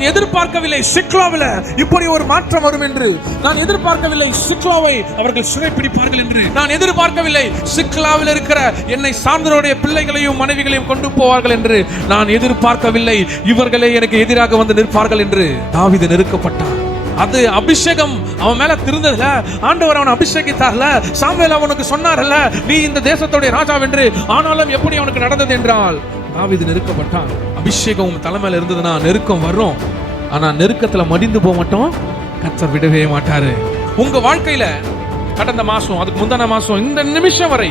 நான் எதிர்பார்க்கவில்லை சிக்லாவில் இப்படி ஒரு மாற்றம் வரும் என்று. நான் எதிர்பார்க்கவில்லை சிக்லாவை அவர்கள் சிறைப்பிடிப்பார்கள் என்று. நான் எதிர்பார்க்கவில்லை சிக்லாவில் இருக்கிற என்னை சார்ந்தவருடைய பிள்ளைகளையும் மனைவிகளையும் கொண்டு போவார்கள் என்று. நான் எதிர்பார்க்கவில்லை இவர்களே எனக்கு எதிராக வந்து நிற்பார்கள் என்று. தாவீது நெருக்கப்பட்டான். அது அபிஷேகம் அவன் மேல திருந்ததுல, ஆண்டவர் அவனை அபிஷேகித்தார்ல, சாமுவேல் அவனுக்கு சொன்னார்ல நீ இந்த தேசத்துடைய ராஜா என்று. ஆனாலும் எப்படி அவனுக்கு நடந்தது என்றால் தாவீது நெருக்கப்பட்டான். அபிஷேகம் தலைமையில இருந்ததுன்னா நெருக்கம் வரும். ஆனா நெருக்கத்துல மடிந்து போக மாட்டோம், கர்த்தர் விடவே மாட்டாரு. உங்க வாழ்க்கையில கடந்த மாசம், அதுக்கு முந்தான மாசம், இந்த நிமிஷம் வரை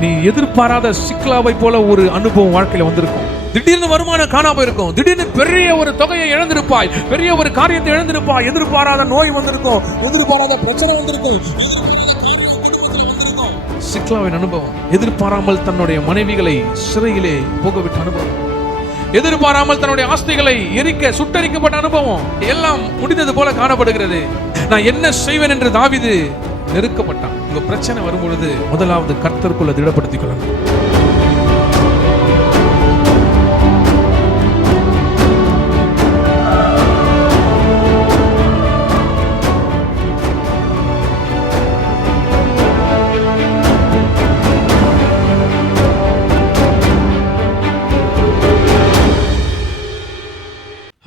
நீ எதிர்பாராத சிக்லாவை போல ஒரு அனுபவம் வாழ்க்கையில வந்திருக்கும். திடீர்னு வருமானம் காணாம இருக்கும், திடீர்னு பெரிய ஒரு தொகையை இழந்திருப்பாய், பெரிய ஒரு காரியத்தை இழந்திருப்பாய், எதிர்பாராத நோய் வந்திருக்கும், எதிர்பாராத பிரச்சனை வந்திருக்கும். சிக்லாவின் அனுபவம், எதிர்பாராமல் தன்னுடைய மனைவிகளை சிறையிலே போகவிட்ட அனுபவம், எதிர்பாராமல் தன்னுடைய ஆஸ்திகளை எரிக்க சுட்டரிக்கப்பட்ட அனுபவம், எல்லாம் முடிந்தது போல காணப்படுகிறது. நான் என்ன செய்வேன் என்று தாவீது நெருக்கப்பட்டான். உங்க பிரச்சனை வரும்பொழுது முதலாவது கர்த்தருக்குள்ள திடப்படுத்திக் கொள்ளணும்.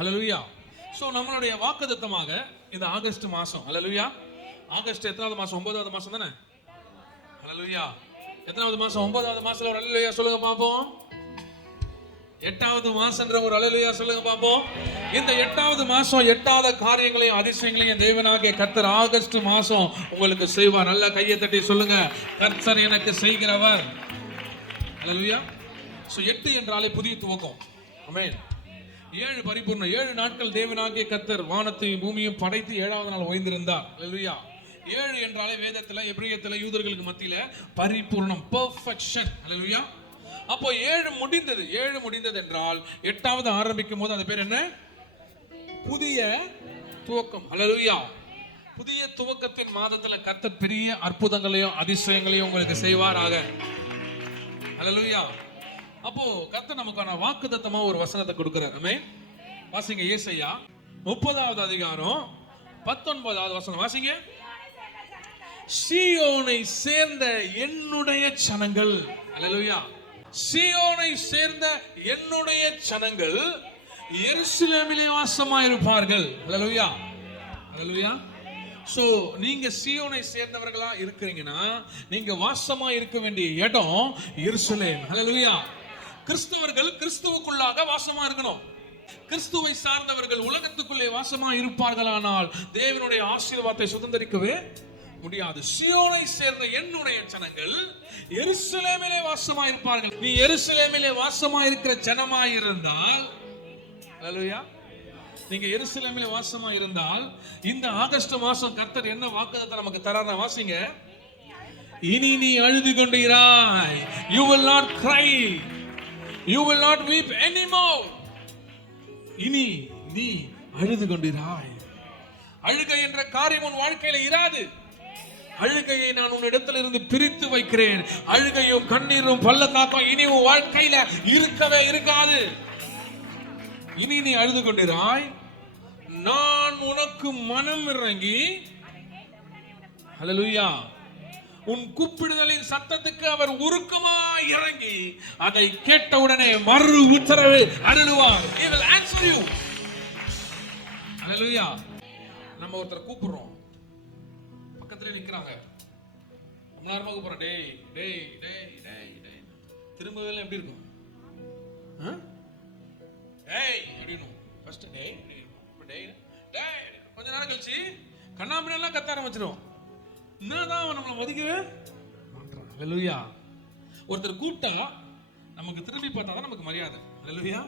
ஹல்லேலூயா. சோ நம்மளுடைய வாக்குத்தத்தமாக இந்த ஆகஸ்ட் மாசம், ஹல்லேலூயா, ஆகஸ்ட் எத்தனாவது மாசம்? 9வது மாசம் தானே? ஹல்லேலூயா. எத்தனாவது மாசம்? 9வது மாசத்துல ஒரு ஹல்லேலூயா சொல்லுங்க பாப்போம். 8வது மாசம்ன்ற ஒரு ஹல்லேலூயா சொல்லுங்க பாப்போம். இந்த 8வது மாசம் எட்டாத காரியங்களையும் அதிசயங்களையும் தேவனாகிய கர்த்தர் ஆகஸ்ட் மாசம் உங்களுக்கு செய்வார். நல்ல கையை தட்டி சொல்லுங்க, கர்த்தர் எனக்கு செய்கிறவர். ஹல்லேலூயா. சோ 8 என்றாலே புதிய துவக்கம். ஆமென். 7 பரிபூர்ணம். 7 நாட்கள் தேவனாகிய கர்த்தர் வானத்தையும் பூமியும் படைத்து 7வது நாள் ஓய்ந்திருந்தார். ஹல்லேலூயா. 7 என்றாலே வேதத்துல, எபிரேயத்துல, யூதர்களுக்கு மத்தியில பரிபூர்ணம், பெர்ஃபெக்ஷன். ஹல்லேலூயா. அப்போ 7 முடிந்தது. 7 முடிந்தது என்றால் 8வது ஆரம்பிக்கும் போது அது பேர் என்ன? புதிய துவக்கம். ஹல்லேலூயா. புதிய துவக்கத்தின் மாதத்துல கர்த்தர் பெரிய அற்புதங்களையும் அதிசயங்களையும் உங்களுக்கு செய்வாராக. ஹல்லேலூயா. அப்போ கர்த்தர் நமக்கான வாக்குத்தத்தமா ஒரு வசனத்தை கொடுக்கிறார். ஆமென். வாசிங்க ஏசாயா 30வது அதிகாரம் 19வது வசனம் வாசிங்க. சீயோனை சேர்ந்த என்னுடைய ஜனங்கள், ஹல்லேலூயா, சீயோனை சேர்ந்த என்னுடைய ஜனங்கள் எருசலேமிலே வாசமாயிருப்பார்கள். ஹல்லேலூயா. ஹல்லேலூயா. சோ நீங்க சீயோனை சேர்ந்தவர்களா இருக்கிறீங்கன்னா நீங்க வாசமா இருக்க வேண்டிய இடம் எருசலேம். ஹல்லேலூயா. கிறிஸ்தவர்கள் கிறிஸ்துவுக்குள்ளாக வாசமா இருக்கணும். கிறிஸ்துவை சார்ந்தவர்கள் உலகத்துக்குள்ளே வாசமா இருப்பார்களானால் தேவனுடைய ஆசீர்வாதத்தை சுதந்திரிக்கவே முடியாது. சீயோனை சேர்ந்த என்னுடைய ஜனங்கள் எருசலேமிலே வாசமா இருப்பார்கள். நீ எருசலேமிலே வாசமா இருக்கிற ஜனமா இருந்தால், ஹல்லேலூயா, நீங்க எருசலேமிலே வாசமா இருந்தால் இந்த ஆகஸ்ட் மாசம் கர்த்தர் என்ன வாக்குத்தத்தம் நமக்கு தரார்னா வாசிங்க. இனி நீ அழுது கொண்டிராய். You will not cry. You will not weep anymore. இனி நீ அழுது கொண்டிராய். அழுகை என்ற காரியம் உன் வாழ்க்கையில இராது. அழுகையை நான் உன்னிடத்திலிருந்து பிரித்து வைக்கிறேன். அழுகையும் கண்ணீரும் பள்ளத்தாக்கும் இனி உன் வாழ்க்கையில இருக்கவே இருக்காது. இனி நீ அழுது கொண்டிராய். நான் உனக்கு மனம் இறங்கி, ஹல்லேலூயா, உன் கூப்பிடுதலின் சத்தத்துக்கு அவர் உருக்கமாய் இறங்கி அதை கேட்டவுடனே மறு உத்தரவு அருளுவார். He will answer you. ஹல்லேலூயா. நம்ம ஒருத்தரை கூப்பிடுறோம், பக்கத்துல நிக்கிறாங்க, நேரமா கூப்பிடுறோம், டேய் டேய் டேய் டேய் டேய், திரும்பவே எப்படி இருக்கும்? டேய் அப்படின்னு ஃபர்ஸ்ட் டேய் டேய் டேய், கொஞ்ச நேரம் கழிச்சு கண்ணாமண்ணெல்லாம் கத்த ஆரம்பிச்சிடும். என்னதான் அவன் நம்மளை மதிக்கவே மாட்டான். ஹல்லேலூயா. ஒருத்தர் கூப்பிட்டா நமக்கு திரும்பி பார்த்தா தான் நமக்கு மரியாதை. ஹல்லேலூயா.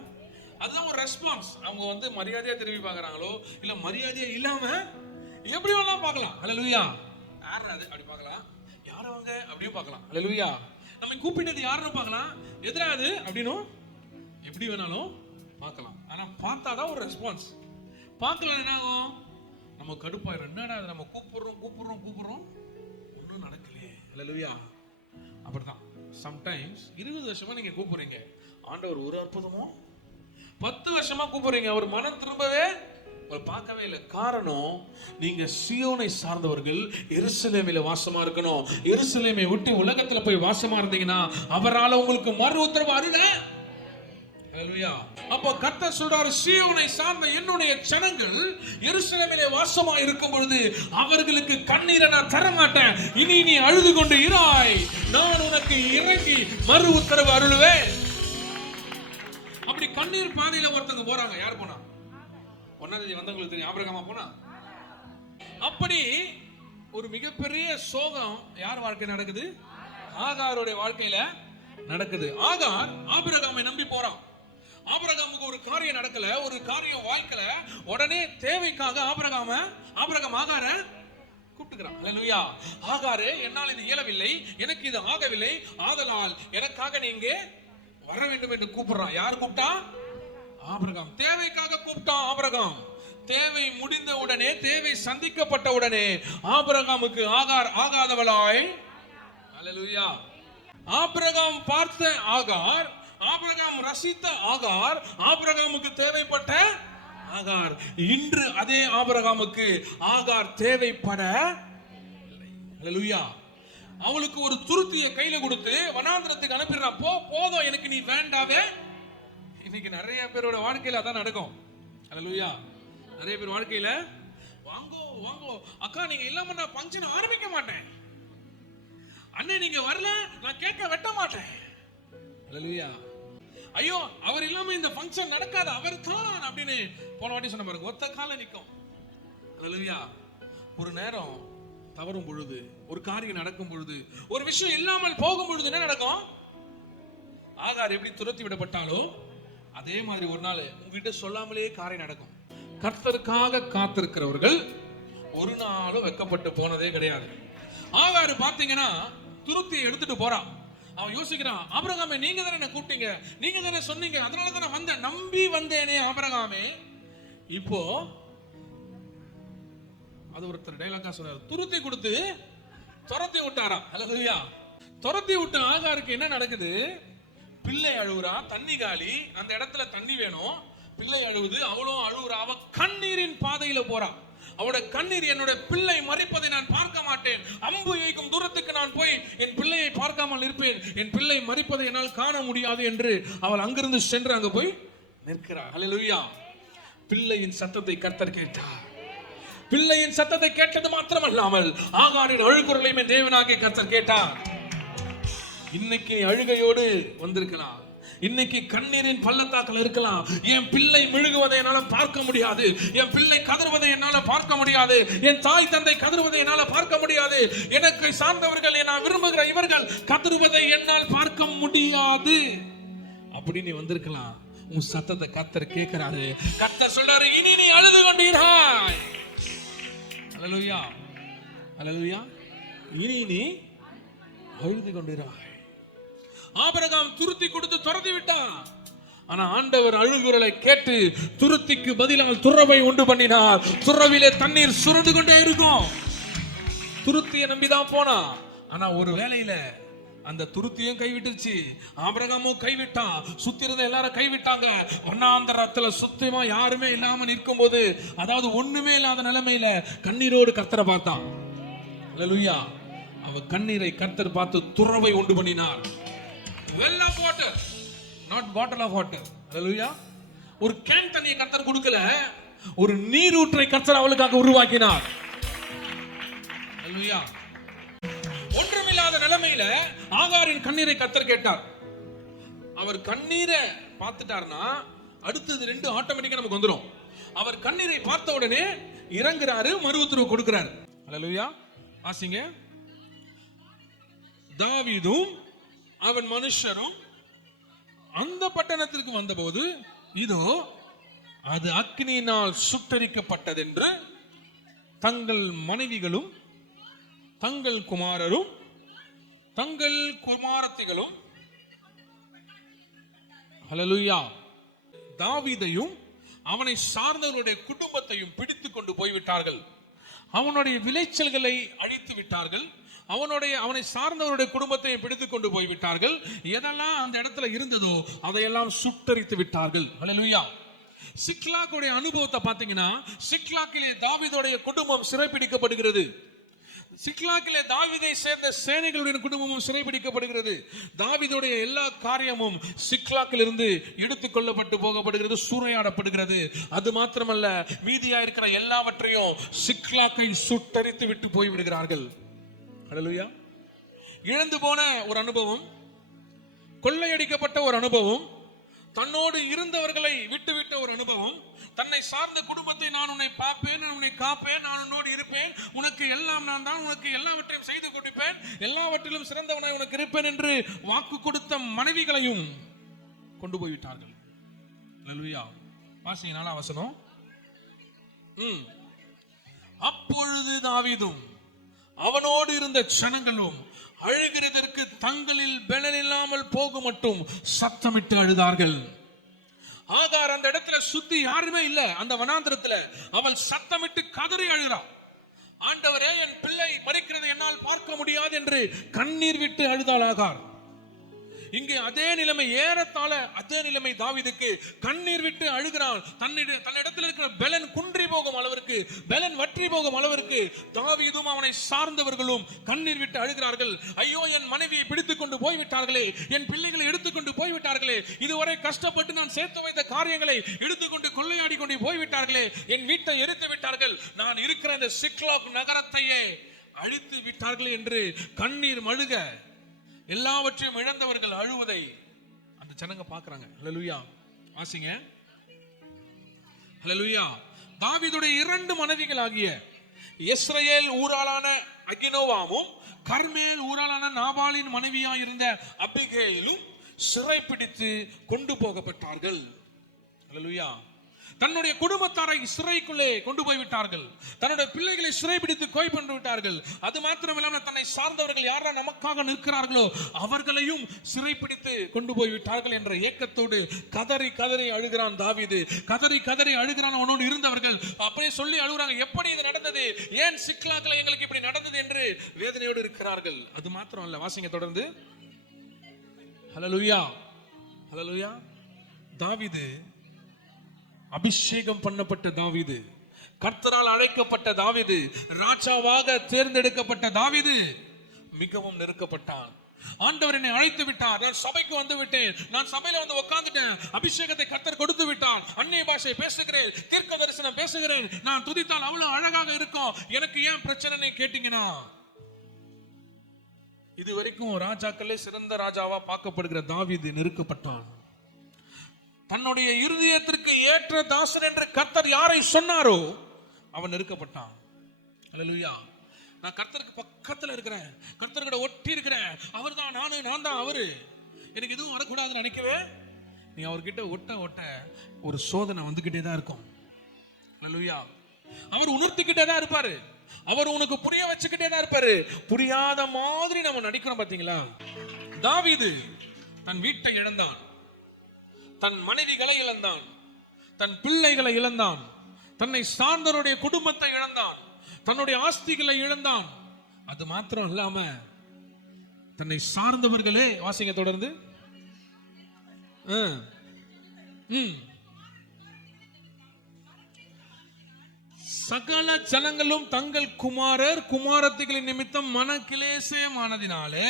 அதுதான் ஒரு ரெஸ்பான்ஸ். அவங்க வந்து மரியாதையா திரும்பி பார்க்கறாங்களோ இல்ல மரியாதையா இல்லாம எப்படி வேணாலும் பார்க்கலாம். ஹல்லேலூயா. யார் அது அப்படி பார்க்கலாம், யார் அவங்க அப்படியும் பார்க்கலாம். ஹல்லேலூயா. நம்ம கூப்பிட்டது யாருன்னு பார்க்கலாம், எதிராது அப்படின்னு எப்படி வேணாலும் பார்க்கலாம். ஆனா பார்த்தாதான் ஒரு ரெஸ்பான்ஸ். பார்க்கலாம் என்ன ஆகும், நம்ம கடுப்பாயிரும். என்னடா நம்ம கூப்பிடுறோம் கூப்பிடுறோம் கூப்பிடுறோம் ஒன்றும் நடக்கலையே. ஹல்லேலூயா. அப்படிதான் சம்டைம்ஸ் 20 வருஷமா நீங்க கூப்பிடுறீங்க, ஆண்டவர் ஒரு அற்புதமோ 10 வருஷமா கூப்பிடுறீங்க, அவர் மனம் திரும்பவே பார்க்கவே இல்லை. காரணம், நீங்க சீயோனை சார்ந்தவர்கள், எருசலேமில வாசமா இருக்கணும். எருசலேமை விட்டு உலகத்துல போய் வாசமா இருந்தீங்கன்னா அவரால் உங்களுக்கு மறு உத்தரவு அருள. அப்ப கர்த்தர் சொல்றாரு, சீயோனை சார்ந்த என்னுடைய ஜனங்கள் எருசலேமிலே வாசமா இருக்கும் பொழுது அவர்களுக்கு கண்ணீரை நான் தர மாட்டேன். இனி நீ அழுது கொண்டு இராய், நான் உனக்கு இறங்கி மறு உத்தரவு அருளுவேன். அப்படி கண்ணீர் பாதையில ஒருத்தங்க போறாங்க. யார் போனா? ஒன்னாவது வந்தவங்களுக்கு தெரியும், ஆபிரகாமா போனா. அப்படி ஒரு மிகப்பெரிய சோகம் யார் வாழ்க்கை நடக்குது? ஆகாருடைய வாழ்க்கையில நடக்குது. ஆகார் ஆபிரகாமை நம்பி போறான். ஆபிரகாமுக்கு ஒரு காரியம் நடக்கல, ஒரு காரியம் வாய்க்கல. உடனே தேவைக்காக ஆபிரகாம் ஆகார கூப்பிட்டுக்கிறான். அல்லேலூயா. ஆகாரே, என்னால் இது இயலவில்லை, எனக்கு இது ஆகவில்லை, ஆதலால் எனக்காக நீங்க வர வேண்டும் என்று கூப்பிடுறான். யார் கூப்பிட்டா? ஆபிரகாம். தேவைக்காக கூப்பிட்டான் ஆபிரகாம். தேவை முடிந்த உடனே, தேவை சந்திக்கப்பட்ட உடனே ஆபிரகாமுக்கு ஆகார் ஆகாதவளாய். அல்லேலூயா. ஆபிரகாம் பார்த்த ஆகார், ஆபிரகாம் ரசித்த ஆகார், ஆபிரகாமுக்கு தேவைப்பட்ட ஆகார். இன்று அதே ஆபிரகாமுக்கு ஆகார் தேவைப்பட. அல்லேலூயா. அவளுக்கு ஒரு துருத்தியை கையில கொடுத்து வனாந்திரத்துக்கு அனுப்பிடுறான். போதும், எனக்கு நீ வேண்டாவே. இன்னைக்கு நிறைய பேரோட வாழ்க்கையில அதான் நடக்கும். அல்லேலூயா. நிறைய பேர் வாழ்க்கையில, வாங்கோ வாங்கோ அக்கா, நீங்க இல்லாம நான் ஃபங்க்ஷன் ஆரம்பிக்க மாட்டேன். அண்ணே, நீங்க வரல நான் கேட்க வெட்ட மாட்டேன். அல்லேலூயா. ஐயோ, அவர் இல்லாம இந்த ஃபங்க்ஷன் நடக்காது, அவர் தான் அப்படின்னு போன வாட்டி சொன்ன பாருங்க, ஒத்த கால நிற்கும். அல்லேலூயா. ஒரு நேரம் தவறும் பொழுது, ஒரு காரியம் நடக்கும் பொழுது, ஒரு விஷயம் இல்லாமல் போகும் பொழுது என்ன நடக்கும்? ஆகார் எப்படி துரத்தி விடப்பட்டாலோ அதே மாதிரி ஒரு நாள் உங்ககிட்ட சொல்லாமலே காரியம் நடக்கும். கர்த்தருக்காக காத்திருக்கிறவர்கள் ஒரு நாளும் வெக்கப்பட்டு போனதே கிடையாது. ஆகார் பாத்தீங்கன்னா துருத்தியை எடுத்துட்டு போறான். அவன் யோசிக்கிறான், ஆபிரகாமே, நீங்க தானே என்ன கூப்பிட்டீங்க, நீங்க தானே சொன்னீங்க, அதனால தான் நான் வந்தேன், நம்பி வந்தேனே ஆபிரகாமே. இப்போ அது ஒருத்தர் டைலாக்கா சொன்னார், துருத்தி கொடுத்து துரத்தி விட்டாராம். அல்லேலூயா. துரத்தி விட்டு ஆகாருக்கு என்ன நடக்குது? பிள்ளை அழுவுறா, தண்ணி காலி, அந்த இடத்துல தண்ணி வேணும், பிள்ளை அழுவுது, அவளும் அழுவுறா. அவ கண்ணீரின் பாதையில போறா. அவட கண்ணீர், என்னோட பிள்ளை மரிப்பதை நான் பார்க்க மாட்டேன், அம்பு எய்க்கும் தூரத்துக்கு நான் போய் என் பிள்ளையை பார்க்காமல் இருப்பேன், என் பிள்ளை மரிப்பதை என்னால் காண முடியாது என்று அவள் அங்கிருந்து சென்று அங்க போய் நிற்கிறார். அல்லேலூயா. பிள்ளையின் சத்தத்தை கர்த்தர் கேட்டார். பிள்ளையின் சத்தத்தை கேட்டது மாத்திரமல்லாமல் ஆகாரின் அழுகுரலையுமே தேவனாகிய கர்த்தர் கேட்டார். இன்னைக்கு அழுகையோடு வந்திருக்கலாம், இன்னைக்கு கண்ணீரின் பள்ளத்தாக்கள் இருக்கலாம். என் பிள்ளை மெழுகுவதை என்னால பார்க்க முடியாது, என் பிள்ளை கதறுவதை என்னால பார்க்க முடியாது, என் தாய் தந்தை கதறுவதை என்னால பார்க்க முடியாது, எனக்கு சார்ந்தவர்கள், நான் விரும்புகிற இவர்கள் கதறுவதை என்னால் பார்க்க முடியாது அப்படி நீ வந்திருக்கலாம். உன் சத்தத்தை கர்த்தர் கேட்கிறாரு. கர்த்தர் சொல்றாரு, இனி நீ அழுது கொண்டீராய். அல்லேலூயா. அல்லேலூயா. இனி நீ அழுது கொண்டீராய். ஆபிரகாம் துருத்தி கொடுத்து துரத்தி விட்டான். ஆனா ஆண்டவர் அழுகுரலை கேட்டு துருத்திக்கு பதிலாக துறவை உண்டு பண்ணினார். துறவிலே தண்ணீர் சுரந்து கொண்டே இருக்கும். துருத்தியை நம்பிதான் போனா. ஆனா ஒரு வேளையில அந்த துருத்தியும் கைவிட்டுருச்சு, ஆபிரகாமும் கைவிட்டான், சுத்தி இருந்த எல்லாரும் கைவிட்டாங்க. வண்ணாந்தரத்துல சுத்தமா யாருமே இல்லாம நிற்கும் போது, அதாவது ஒண்ணுமே இல்லாத நிலைமையில கண்ணீரோடு கர்த்தரை பார்த்தான். அல்லேலூயா. அவ கண்ணீரை கர்த்தர் பார்த்து துறவை உண்டு பண்ணினார். well of water, not bottle of water. Hallelujah. ஒரு கேன் தண்ணியை கர்த்தர் கொடுக்கல, ஒரு நீரூற்றை கர்த்தர் அவளுக்காக உருவாக்கினார். Hallelujah. ஒன்றுமில்லாத நிலைமையில ஆகாரின் கண்ணீரை கர்த்தர் கேட்டார். அவர் கண்ணீரை பார்த்துட்டார்னா அடுத்தது ரெண்டு ஆட்டோமேட்டிக்கா நமக்கு வந்துடும். அவர் கண்ணீரை பார்த்த உடனே இறங்குறாரு, மறு உத்தரவு கொடுக்கிறார். Hallelujah. ஆசிங்க. தாவீதும் அவன் மனுஷரும் அந்த பட்டணத்திற்கு வந்தபோது, இதோ அது அக்னியினால் சுட்டரிக்கப்பட்டதென்று தங்கள் மனைவிகளும் தங்கள் குமாரரும் தங்கள் குமாரத்திகளும், ஹல்லேலூயா, தாவீதையும் அவனை சார்ந்தவருடைய குடும்பத்தையும் பிடித்துக் கொண்டு போய்விட்டார்கள். அவனுடைய விளைச்சல்களை அழித்து விட்டார்கள், அவனை சார்ந்தவருடைய குடும்பத்தை பிடித்து கொண்டு போய்விட்டார்கள். எதெல்லாம் அந்த இடத்துல இருந்ததோ அதையெல்லாம் சுட்டரித்து விட்டார்கள். ஹல்லேலூயா. சிக்லாகுடைய அனுபவத்தை பார்த்தீங்கன்னா, சிக்லாகிலே தாவீதுடைய குடும்பம் சிறைப்பிடிக்கப்படுகிறது. சிக்லாகிலே தாவீதை சேர்ந்த சேனைகளுடைய குடும்பமும் சிறைப்பிடிக்கப்படுகிறது. தாவீதுடைய எல்லா காரியமும் சிக்லாக்கிலிருந்து எடுத்துக் கொள்ளப்பட்டு போகப்படுகிறது, சூறையாடப்படுகிறது. அது மாத்திரமல்ல, மீதியா இருக்கிற எல்லாவற்றையும் சிக்லாக்கை சுட்டரித்து விட்டு போய்விடுகிறார்கள். ஹல்லேலூயா. இழந்து போன ஒரு அனுபவம், கொள்ளையடிக்கப்பட்ட ஒரு அனுபவம், தன்னோடு இருந்தவர்களை விட்டுவிட்ட ஒரு அனுபவம், தன்னை சார்ந்த குடும்பத்தை நான் உன்னை பார்ப்பேன், நான் உன்னை காப்பேன், நான் உன்னோடு இருப்பேன், உனக்கு எல்லாம் நான் தான், உனக்கு எல்லாவற்றையும் செய்து கொடுப்பேன், எல்லாவற்றிலும் சிறந்தவனாய் உனக்கு இருப்பேன் என்று வாக்கு கொடுத்த மனைவிகளையும் கொண்டு போய்விட்டார்கள். ஹல்லேலூயா. வாசிங்க 4ஆம் வசனம். அப்பொழுது தாவீதும் அவனோடு இருந்த ஜனங்களும் அழுகிறதற்கு தங்களில் பலன் இல்லாமல் போக மட்டும் சத்தமிட்டு அழுதார்கள். ஆகார் அந்த இடத்துல சுத்தி யாருமே இல்ல. அந்த வனாந்திரத்துல அவள் சத்தமிட்டு கதறி அழுகிறாள். ஆண்டவரே, என் பிள்ளை மரிக்கிறது என்னால் பார்க்க முடியாது என்று கண்ணீர் விட்டு அழுதாள் ஆகார். இங்கே அதே நிலைமை, ஏறத்தாழ அதே நிலைமை தாவீதுக்கு. கண்ணீர் விட்டு அழுகிறான். தன்னிடத்தில் இருக்கிற பலன் குன்றி போகும் அளவிற்கு, பலன் வற்றி போகும் அளவிற்கு தாவீதும் அவனை சார்ந்தவர்களும் கண்ணீர் விட்டு அழுகிறார்கள். ஐயோ, என் மனைவியை பிடித்துக் கொண்டு போய்விட்டார்களே, என் பிள்ளைகளை எடுத்துக்கொண்டு போய்விட்டார்களே, இதுவரை கஷ்டப்பட்டு நான் சேர்த்து வைத்த காரியங்களை எடுத்துக்கொண்டு கொள்ளையாடி கொண்டு போய்விட்டார்களே, என் வீட்டை எரித்து விட்டார்கள், நான் இருக்கிற இந்த சிக்லாக் நகரத்தையே அழித்து விட்டார்கள் என்று கண்ணீர் மழுக, எல்லாவற்றையும் இழந்தவர்கள் அழுவதை அந்த ஜனங்க பார்க்கறாங்க. ஹல்லேலூயா. வாசிங்க. ஹல்லேலூயா. தாவீதுடைய 2 மனைவிகள் ஆகிய இஸ்ரவேல் ஊராளான அகினோவாமும் கர்மேல் ஊராளான நாபாலின் மனைவியாய் இருந்த அபிகேலும் சிறைப்பிடித்து கொண்டு போகப்பட்டார்கள். ஹல்லேலூயா. தன்னுடைய குடும்பத்தாரை சிறைக்குள்ளே கொண்டு போய் விட்டார்கள். தன்னுடைய பிள்ளைகளை சிறைப்பிடித்து கொலை பண்ணி விட்டார்கள். அது மாத்திரமில்லாமல் தன்னை சார்ந்தவர்கள் யாரா நமக்காக நிற்கிறார்களோ அவர்களையும் சிறைப்பிடித்து கொண்டு போய் விட்டார்கள் என்ற ஏக்கத்தோடு கதறி கதறி அழுகிறான் தாவீது. கதறி கதறி அழுகிறான் அவனோடு இருந்தவர்கள். அப்படியே சொல்லி அழுகுறாங்க, எப்படி இது நடந்தது, ஏன் சிக்லாக்ல எங்களுக்கு இப்படி நடந்தது என்று வேதனையோடு இருக்கிறார்கள். அது மாத்திரம் அல்ல, வாசிங்க தொடர்ந்து. ஹல்லேலூயா. ஹல்லேலூயா. தாவீது அபிஷேகம் பண்ணப்பட்ட தாவீது, கர்த்தரால் அழைக்கப்பட்ட தாவீது, ராஜாவாக தேர்ந்தெடுக்கப்பட்ட தாவீது மிகவும் நெருக்கப்பட்டான். ஆண்டவர் என்னை அழைத்து விட்டார், நான் சபைக்கு வந்து விட்டேன், நான் சபையில வந்து உட்கார்ந்துட்டேன், அபிஷேகத்தை கர்த்தர் கொடுத்து விட்டார், அந்நிய பாஷை பேசுகிறேன், தீர்க்க தரிசனம் பேசுகிறேன், நான் துதித்தால் அவ்வளவு அழகாக இருக்கும், எனக்கு ஏன் பிரச்சனை கேட்டீங்கன்னா, இதுவரைக்கும் ராஜாக்களே சிறந்த ராஜாவா பார்க்கப்படுகிற தாவீது நெருக்கப்பட்டான். தன்னுடைய இருதயத்திற்கு ஏற்ற தாசன் என்று கர்த்தர் யாரை சொன்னாரோ அவன் நெருக்கப்பட்டான். ஹல்லேலூயா. நான் கர்த்தருக்கு பக்கத்துல இருக்கிறேன், கர்த்தர்கிட்ட ஒட்டி இருக்கிறேன், அவர் தான் நானு, நான் தான் அவரு, எனக்கு எதுவும் வரக்கூடாதுன்னு நினைக்கவே நீ அவர்கிட்ட ஒட்ட ஒட்ட ஒரு சோதனை வந்துகிட்டே தான் இருக்கும். ஹல்லேலூயா. அவர் உணர்த்திக்கிட்டே தான் இருப்பாரு, அவர் உனக்கு புரிய வச்சுக்கிட்டே தான் இருப்பாரு. புரியாத மாதிரி நம்ம நடிக்கிறோம் பாத்தீங்களா. தாவீது தன் வீட்டை இழந்தான், தன் மனைவிகளை இழந்தான், தன் பிள்ளைகளை இழந்தான், தன்னை சார்ந்தவருடைய குடும்பத்தை இழந்தான், தன்னுடைய ஆஸ்திகளை இழந்தான். அது மாத்திரம் இல்லாம தன்னை சார்ந்தவர்களே, வாசிங்க தொடர்ந்து, சகல ஜனங்களும் தங்கள் குமாரர் குமாரத்திகளின் நிமித்தம் மன கிளேசமானதினாலே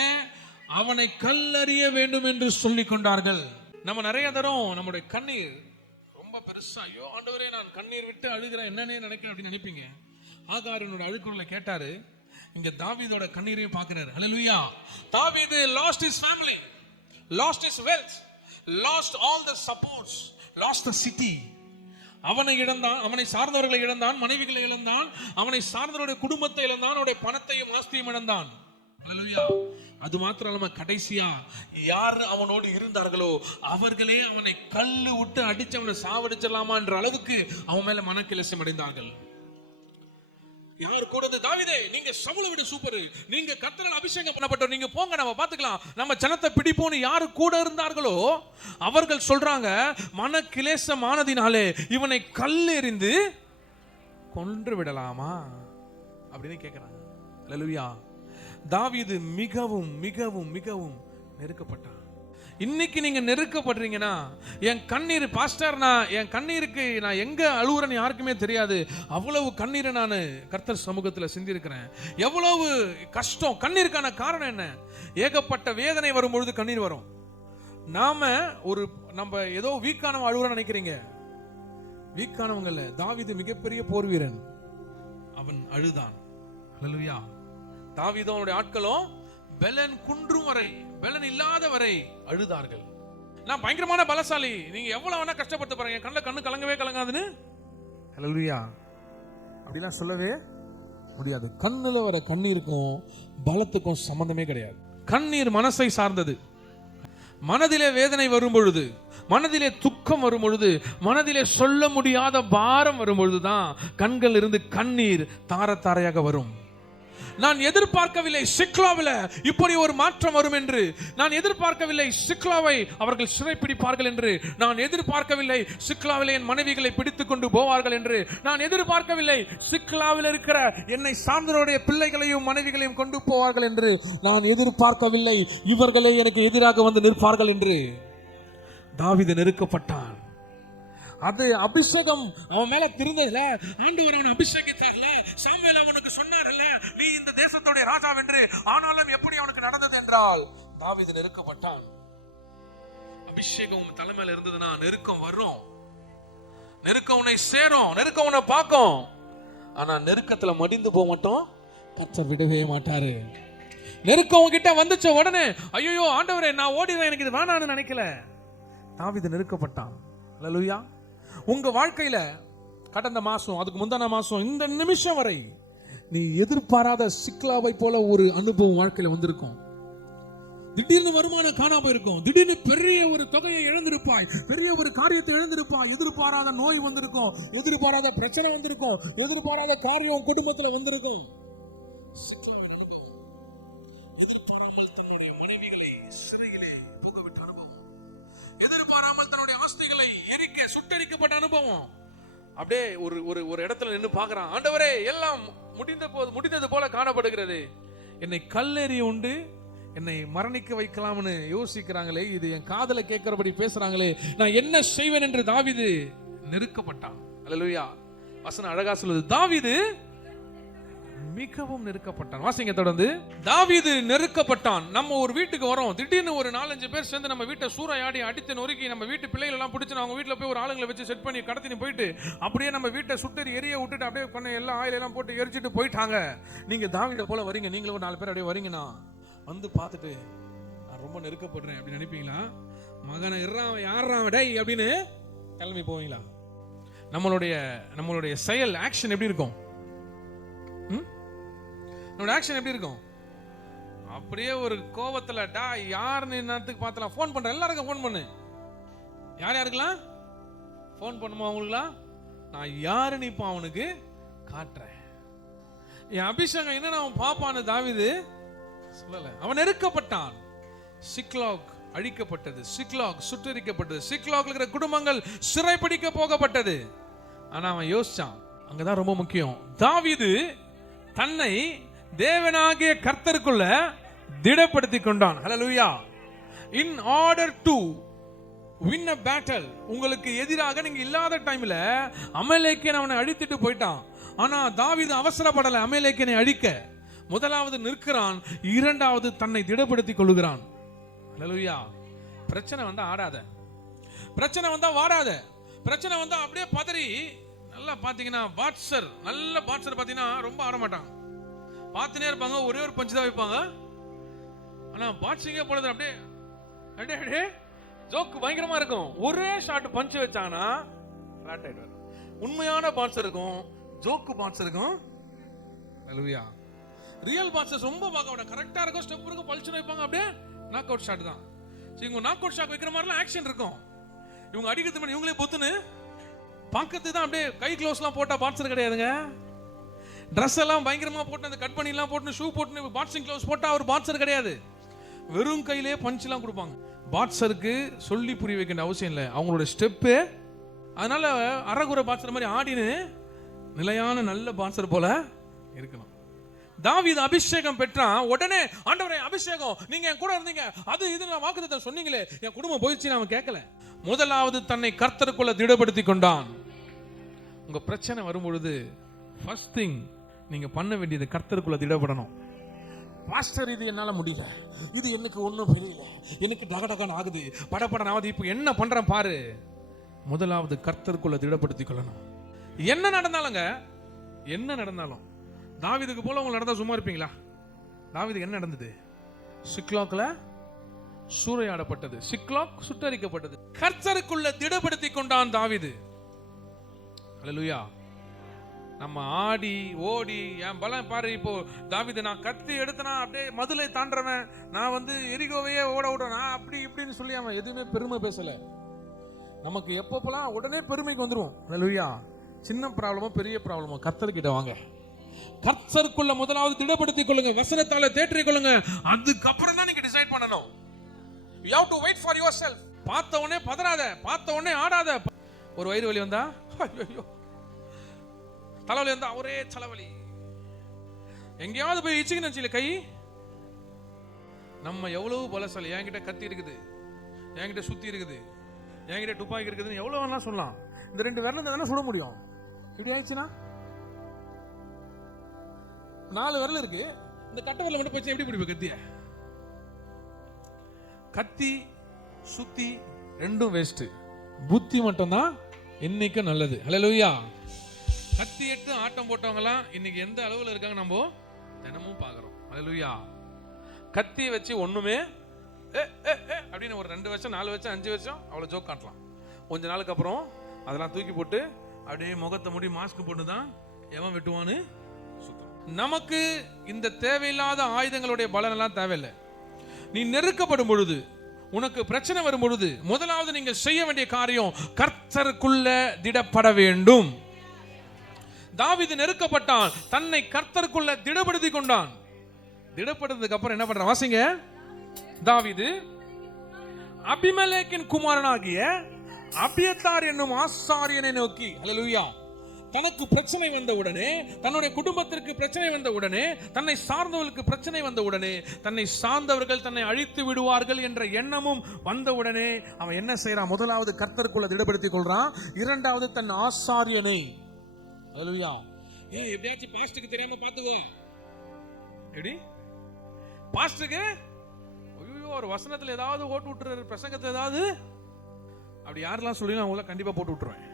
அவனை கல்லறிய வேண்டும் என்று சொல்லிக் கொண்டார்கள். நம்ம நிறைய தரம் நம்முடைய கண்ணீர் ரொம்ப பெருசா, ஐயோ ஆண்டவரே நான் கண்ணீர் விட்டு அழுகிறேன், என்னன்னே நினைக்கிறேன் அப்படின்னு நினைப்பீங்க. ஆகாரினோட அழுகுறல கேட்டாரு, இங்க தாவீதோட கண்ணீரையும் பார்க்கிறாரு. ஹல்லேலூயா. தாவீது lost his family, lost his wealth, lost all the supports, lost the city. அவனை இழந்தான், அவனை சார்ந்தவர்களை இழந்தான், மனைவிகளை இழந்தான், அவனை சார்ந்தவருடைய குடும்பத்தை இழந்தான், அவருடைய பணத்தையும் ஆஸ்தியையும் இழந்தான். ஹல்லேலூயா. அது மாத்திரம் இல்லாம கடைசியா யார் அவனோடு இருந்தார்களோ அவர்களே அவனை கல்லு விட்டு அடிச்சு அவனை சாவடிச்சிடலாமா என்ற அளவுக்கு அவன் மேல மனக்கிளேசம் அடைந்தார்கள். யார் கூட வந்து, தாவீதே நீங்க சவுலை விட சூப்பர், நீங்க கர்த்தரால் அபிஷேகம் பண்ணப்பட்டவர், நீங்க போங்க நம்ம பாத்துக்கலாம், நம்ம ஜனத்தை பிடிப்போன்னு யாரு கூட இருந்தார்களோ அவர்கள் சொல்றாங்க, மனக்கிளேசமானதினாலே இவனை கல்லெறிந்து கொன்று விடலாமா அப்படின்னு கேட்கிறாங்க. ஹல்லேலூயா. தாவீது மிகவும் மிகவும் மிகவும் நெருக்கப்பட்டான். இன்னைக்கு நீங்க நெருக்கப்படுறீங்கன்னா, என் கண்ணீர் பாஸ்டர், என் கண்ணீருக்கு நான் எங்க அழுவுறேன்னு யாருக்குமே தெரியாது. அவ்வளவு கண்ணீரை நான் கர்த்தர் சமூகத்தில் சிந்திருக்கிறேன். எவ்வளவு கஷ்டம். கண்ணீருக்கான காரணம் என்ன? ஏகப்பட்ட வேதனை வரும்பொழுது கண்ணீர் வரும். நம்ம ஏதோ வீக்கானவங்க அழுவுறன்னு நினைக்கிறீங்க. வீக்கானவங்க இல்ல. தாவீது மிகப்பெரிய போர் வீரன். அவன் அழுதான். ஹல்லேலூயா. தாவீதும் அவனுடைய ஆட்களும் பெலன் குன்றும் வரை, பெலன் இல்லாத வரை அழுதார்கள். நான் பயங்கரமான பலசாலி, நீங்க எவ்வளவு வேணா கஷ்டப்பட்டு பாருங்க, கண்ணு கலங்கவே கலங்காதுன்னு. ஹல்லேலூயா. அப்படிலாம் சொல்லவே முடியாது. கண்ணுல வர கண்ணீருக்கும் பலத்துக்கும் சம்பந்தமே கிடையாது. கண்ணீர் மனசை சார்ந்தது. மனதிலே வேதனை வரும் பொழுது, மனதிலே துக்கம் வரும் பொழுது, மனதிலே சொல்ல முடியாத பாரம் வரும் பொழுதுதான் கண்கள் இருந்து கண்ணீர் தார தாரையாக வரும். நான் எதிர்பார்க்கவில்லை சிக்லாவில் இப்படி ஒரு மாற்றம் வரும் என்று. நான் எதிர்பார்க்கவில்லை சிக்லாவை அவர்கள் சிறைப்பிடிப்பார்கள் என்று. நான் எதிர்பார்க்கவில்லை சிக்லாவில் என் மனைவிகளை பிடித்துக் கொண்டு போவார்கள் என்று. நான் எதிர்பார்க்கவில்லை சிக்லாவில் இருக்கிற என்னை சார்ந்தவருடைய பிள்ளைகளையும் மனைவிகளையும் கொண்டு போவார்கள் என்று. நான் எதிர்பார்க்கவில்லை இவர்களே எனக்கு எதிராக வந்து நிற்பார்கள் என்று. தாவீது நெருக்கப்பட்டான். அது அபிஷேகம் அவன் மேல திருந்ததுல. ஆண்டவர் அவன் அபிஷேகித்தார்ல. சாமுவேல் அவனுக்கு சொன்னார்ல, நீ இந்த தேசத்துடைய ராஜா என்று. ஆனாலும் எப்படி அவனுக்கு நடந்தது என்றால், தாவீது நெருக்கப்பட்டான். அபிஷேகம் தலைமையில இருந்ததுன்னா நெருக்கம் வரும். நெருக்கம் உன்னை சேரும், நெருக்கம் உன்னை பார்க்கும். ஆனா நெருக்கத்துல மடிந்து போக மாட்டோம். கர்த்தர் விடவே மாட்டாரு. நெருக்கம் உன்கிட்ட வந்துச்ச உடனே ஐயோ ஆண்டவரே நான் ஓடிதான், எனக்கு இது வேணான்னு நினைக்கல. தாவீது நெருக்கப்பட்டான். ஹல்லேலூயா. உங்க வாழ்க்கையில கடந்த மாசம், அதுக்கு முந்தான மாசம், இந்த நிமிஷம் வரை நீ எதிர்பாராத சிக்லாவை போல ஒரு அனுபவம் வாழ்க்கையில வந்திருக்கும். திடீர்னு வருமானம் காணாம இருக்கும். திடீர்னு பெரிய ஒரு தொகையை இழந்திருப்பாய். பெரிய ஒரு காரியத்தை இழந்திருப்பாய். எதிர்பாராத நோய் வந்திருக்கும். எதிர்பாராத பிரச்சனை வந்திருக்கும். எதிர்பாராத காரியம் குடும்பத்துல வந்திருக்கும். எதிர்பாராமல் தன்னுடைய மனைவிகளை சிறையிலே தூங்கவிட்ட அனுபவம். எதிர்பாராமல் தன்னுடைய ஆஸ்திகளை எரிக்க சுட்டரிக்கப்பட்ட அனுபவம். அப்படியே ஒரு இடத்துல நின்று பார்க்கறான். ஆண்டவரே எல்லாம் முடிந்தது போல காணப்படுகிறது. என்னை கல்லெறி உண்டு என்னை மரணிக்க வைக்கலாம்னு யோசிக்கிறாங்களே, இது என் காதல கேட்கிறபடி பேசுறாங்களே, நான் என்ன செய்வேன் என்று தாவீது நெருக்கப்பட்டான். அல்லேலூயா. வசனம் அழகா சொல்லுது, தாவீது மிகவும் நெருக்கப்பட்டான். வாசிங்க தொடர்ந்து. தாவீது நெருக்கப்பட்டான். நம்ம ஒரு வீட்டுக்கு வரோம், திடீர்னு ஒரு 4-5 பேர் சேர்ந்து நம்ம வீட்டை சூறையாடி அடித்து நொறுக்கி நம்ம வீட்டு பிள்ளைகள் எல்லாம் பிடிச்சு அவங்க வீட்டில் போய் ஒரு ஆளுங்களை வச்சு செட் பண்ணி கடத்தினு போயிட்டு அப்படியே நம்ம வீட்டை சுட்டரி எரிய விட்டுட்டு அப்படியே பண்ண எல்லாம் ஆயில் எல்லாம் போட்டு எரிச்சிட்டு போயிட்டாங்க. நீங்க தாவீதை போல வரீங்க, நீங்களும் ஒரு 4 பேர் அப்படியே வரீங்கன்னா வந்து பார்த்துட்டு நான் ரொம்ப நெருக்கப்படுறேன் அப்படின்னு நினைப்பீங்களா? மகனை யாரான் டை அப்படின்னு கிளம்பி போவீங்களா? நம்மளுடைய செயல் ஆக்ஷன் எப்படி இருக்கும்? நம்மளோட ஆக்ஷன் எப்படி இருக்கும்? அப்படியே ஒரு கோபத்துல டா யாருன்னு நேரத்துக்கு பார்த்தலாம். ஃபோன் பண்ற எல்லாருக்கும் ஃபோன் பண்ணு. யார் யாருக்கெல்லாம் ஃபோன் பண்ணுமோ அவங்களுக்குலாம் நான் யாருன்னு இப்போ அவனுக்கு காட்டுறேன். என் அபிஷேகம் என்னன்னு அவன் பாப்பான்னு தாவீது சொல்லல. அவன் நெருக்கப்பட்டான். சிக்லாக் அழிக்கப்பட்டது. சிக்லாக் சுட்டரிக்கப்பட்டது. சிக்லாக்ல இருக்கிற குடும்பங்கள் சிறைப்பிடிக்க போகப்பட்டது. ஆனா அவன் யோசிச்சான். அங்கதான் ரொம்ப முக்கியம். தாவீது தன்னை தேவனாகிய கர்த்தருக்குள்ள திடப்படுத்தி கொண்டான். ஹல்லேலூயா. In order to win a battle, உங்களுக்கு எதிராக நீங்க இல்லாத டைம்ல அமலேக்கியன் அவனை அழித்துட்டு போயிட்டான். ஆனா தாவீது அவசரப்படல அமலேக்கியனை அழிக்க. முதலாவது நிற்கிறான், இரண்டாவது தன்னை திடப்படுத்திக் கொள்கிறான். ஹல்லேலூயா. பிரச்சனை வந்தா ஆடாத, பிரச்சனை வந்தா வாடாத, பிரச்சனை வந்தா அப்படியே பதறி. நல்லா பாத்தீங்கன்னா பாட்சர், நல்ல பாட்சர் பாத்தீங்கன்னா ரொம்ப ஆடமாட்டான், பார்த்துனே இருப்பாங்க, ஒரே ஒரு பஞ்சு தான் வைப்பாங்க. ஆனா பாட்சிங்கே போடுறது அப்படியே அப்படியே அப்படியே ஜோக்கு பயங்கரமா இருக்கும். ஒரே ஷாட் பஞ்சு வச்சாங்கன்னா ஃபிளாட் ஆயிடுவார். உண்மையான பாட்சர் இருக்கும், ஜோக்கு பாட்சர் இருக்கும். ஹல்லேலூயா. ரியல் பாட்சர்ஸ் ரொம்ப பார்க்க கரெக்டா இருக்கும், ஸ்டெப் இருக்கும், பல்ச்சுன்னு வைப்பாங்க, அப்படியே நாக் அவுட் ஷாட் தான். சரி, இவங்க நாக் அவுட் ஷாட் வைக்கிற மாதிரிலாம் ஆக்ஷன் இருக்கும். இவங்க அடிக்கிறது மாதிரி இவங்களே பொத்துன்னு பார்க்கறது தான். அப்படியே கை க்ளோஸ்லாம் போட்டா பாட்சர் கிடையாதுங்க. ட்ரெஸ் எல்லாம் பயங்கரமா போட்டு அந்த கட் பண்ணி எல்லாம் போட்டு ஷூ போட்டு பாக்ஸிங் க்ளவுஸ் போட்டா அவர் பாட்சர் கிடையாது. வெறும் கையிலே பஞ்ச் எல்லாம் கொடுப்பாங்க. பாட்சருக்கு சொல்லி புரிய வைக்க வேண்டிய அவசியம் இல்லை, அவங்களோட ஸ்டெப்பு. அதனால அறகுறை பாட்சர் மாதிரி ஆடினு நிலையான நல்ல பாட்சர் போல இருக்கணும். தாவீது அபிஷேகம் பெற்றான். உடனே ஆண்டவரே அபிஷேகம், நீங்க என் கூட இருந்தீங்க, அது இது நான் வாக்குத்தத்தம் சொன்னீங்களே, என் குடும்பம் போயிடுச்சு அவன் கேட்கல. முதலாவது தன்னை கர்த்தருக்குள்ள திடப்படுத்திக் கொண்டான். உங்க பிரச்சனை வரும்பொழுது ஃபர்ஸ்ட் திங் நீங்க பண்ண வேண்டியது கர்த்தருக்குள்ள திடப்படணும். பாஸ்டர் இது என்னால முடியல, இது எனக்கு ஒன்றும் புரியல, எனக்கு டகடகன் ஆகுது, படப்பட ஆகுது, இப்போ என்ன பண்றேன் பாரு. முதலாவது கர்த்தருக்குள்ள திடப்படுத்திக் கொள்ளணும். என்ன நடந்தாலுங்க, என்ன நடந்தாலும் தாவீதுக்கு போல உங்க நடந்தா சும்மா இருப்பீங்களா? தாவீதுக்கு என்ன நடந்தது? சிக்லாக்ல சூறையாடப்பட்டது, சிக்லாக் சுட்டரிக்கப்பட்டது. கர்த்தருக்குள்ள திடப்படுத்தி கொண்டான் தாவீது. அல்லேலூயா. நம்ம ஆடி ஓடி என் பலம் பாரு. இப்போ தாவீது, நான் கத்தி எடுத்தனா அப்படியே மதுளை தாண்டறவன், நான் வந்து எரிகோவையே ஓட விடுறேன், நான் அப்படி இப்படின்னு சொல்லி அவன் எதுவுமே பெருமை பேசல. நமக்கு எப்பப்பெல்லாம் உடனே பெருமைக்கு வந்துருவோம். அல்லேலூயா. சின்ன ப்ராப்ளமோ பெரிய ப்ராப்ளமோ கர்த்தர்கிட்ட வாங்க. கர்த்தருக்குள்ள முதலாவது திடப்படுத்திக் கொள்ளுங்க, வசனத்தால தேற்றிக் கொள்ளுங்க. அதுக்கப்புறம் தான் நீங்க டிசைட் பண்ணணும். You have to wait for yourself. பார்த்த உடனே பதறாத, பார்த்த உடனே ஆடாத. ஒரு வயிறு வலி வந்தா ஐயோ, தலைவலி வந்தா ஒரே தலைவலி, எங்கேயாவது போய் இச்சுக்கு நினைச்சில கை. நம்ம எவ்வளவு பலசாலி, என்கிட்ட கத்தி இருக்குது, என்கிட்ட சுத்தி இருக்குது, என்கிட்ட துப்பாக்கி இருக்குதுன்னு எவ்வளவு வேணாலும் சொல்லலாம். இந்த 2 விரல் தானே சுட முடியும். இப்படி ஆயிடுச்சுன்னா 4 விரல் இருக்கு, இந்த கட்ட விரல மட்டும் போச்சு எப்படி பிடிப்ப கத்திய? கத்தி சுத்தி ரெண்டும் வேஸ்ட், புத்தி மட்டும் தான் இன்னைக்கு நல்லது. அல்லேலூயா. கத்தி எட்டு ஆட்டம் போட்டவங்கலாம் இன்னைக்கு எந்த அளவுல இருக்காங்க நம்ம தினமும் பாக்குறோம். அல்லேலூயா. கத்தியை வச்சு ஒண்ணுமே அப்படின்னு ஒரு 2 வருஷம் 4 வருஷம் 5 வருஷம் அவ்வளவு ஜோக் காட்டலாம். கொஞ்ச நாளுக்கு அப்புறம் அதெல்லாம் தூக்கி போட்டு அப்படியே முகத்தை மூடி மாஸ்க் போட்டு தான் எவன் வெட்டுவான்னு சுத்தம். நமக்கு இந்த தேவையில்லாத ஆயுதங்களுடைய பலன் எல்லாம் தேவையில்லை. நீ நெருக்கப்படும் பொழுது, உனக்கு பிரச்சனை வரும் பொழுது, முதலாவது நீங்கள் செய்ய வேண்டிய காரியம் கர்த்தருக்குள்ள திடப்பட வேண்டும். தாவீது நெருக்கப்பட்டான், தன்னை கர்த்தருக்குள்ள திடப்படுத்தி கொண்டான். திடப்படுத்ததுக்கு அப்புறம் என்ன பண்றான் வாசிங்க. தாவீது அபிமெலேக்கின் குமாரனாகிய அபியத்தார் என்னும் ஆசாரியனை நோக்கி, அல்லேலூயா, தனக்கு பிரச்சனை வந்த உடனே, தன்னுடைய குடும்பத்திற்கு பிரச்சனை வந்த உடனே, தன்னை சார்ந்தவர்களுக்கு பிரச்சனை வந்த உடனே, தன்னை சார்ந்தவர்கள் தன்னை அழித்து விடுவார்கள் என்ற எண்ணமும் வந்த உடனே அவன் என்ன செய்யறான்? முதலாவது கர்த்தருக்குள்ள திடப்படுத்திக் கொள்றான். இரண்டாவது தன் ஆசாரியனை. அல்லேலூயா. எப்படியாச்சும் பாஸ்டருக்கு தெரியாம பாத்துக்கோ. எப்படி பாஸ்டருக்கு ஐயோ ஒரு வசனத்துல ஏதாவது ஓட்டு விட்டுறாரு, பிரசங்கத்தை ஏதாவது அப்படி யாரெல்லாம் சொல்லி நான் உங்களை கண்டிப்பா போட்டு விட்டுருவேன்.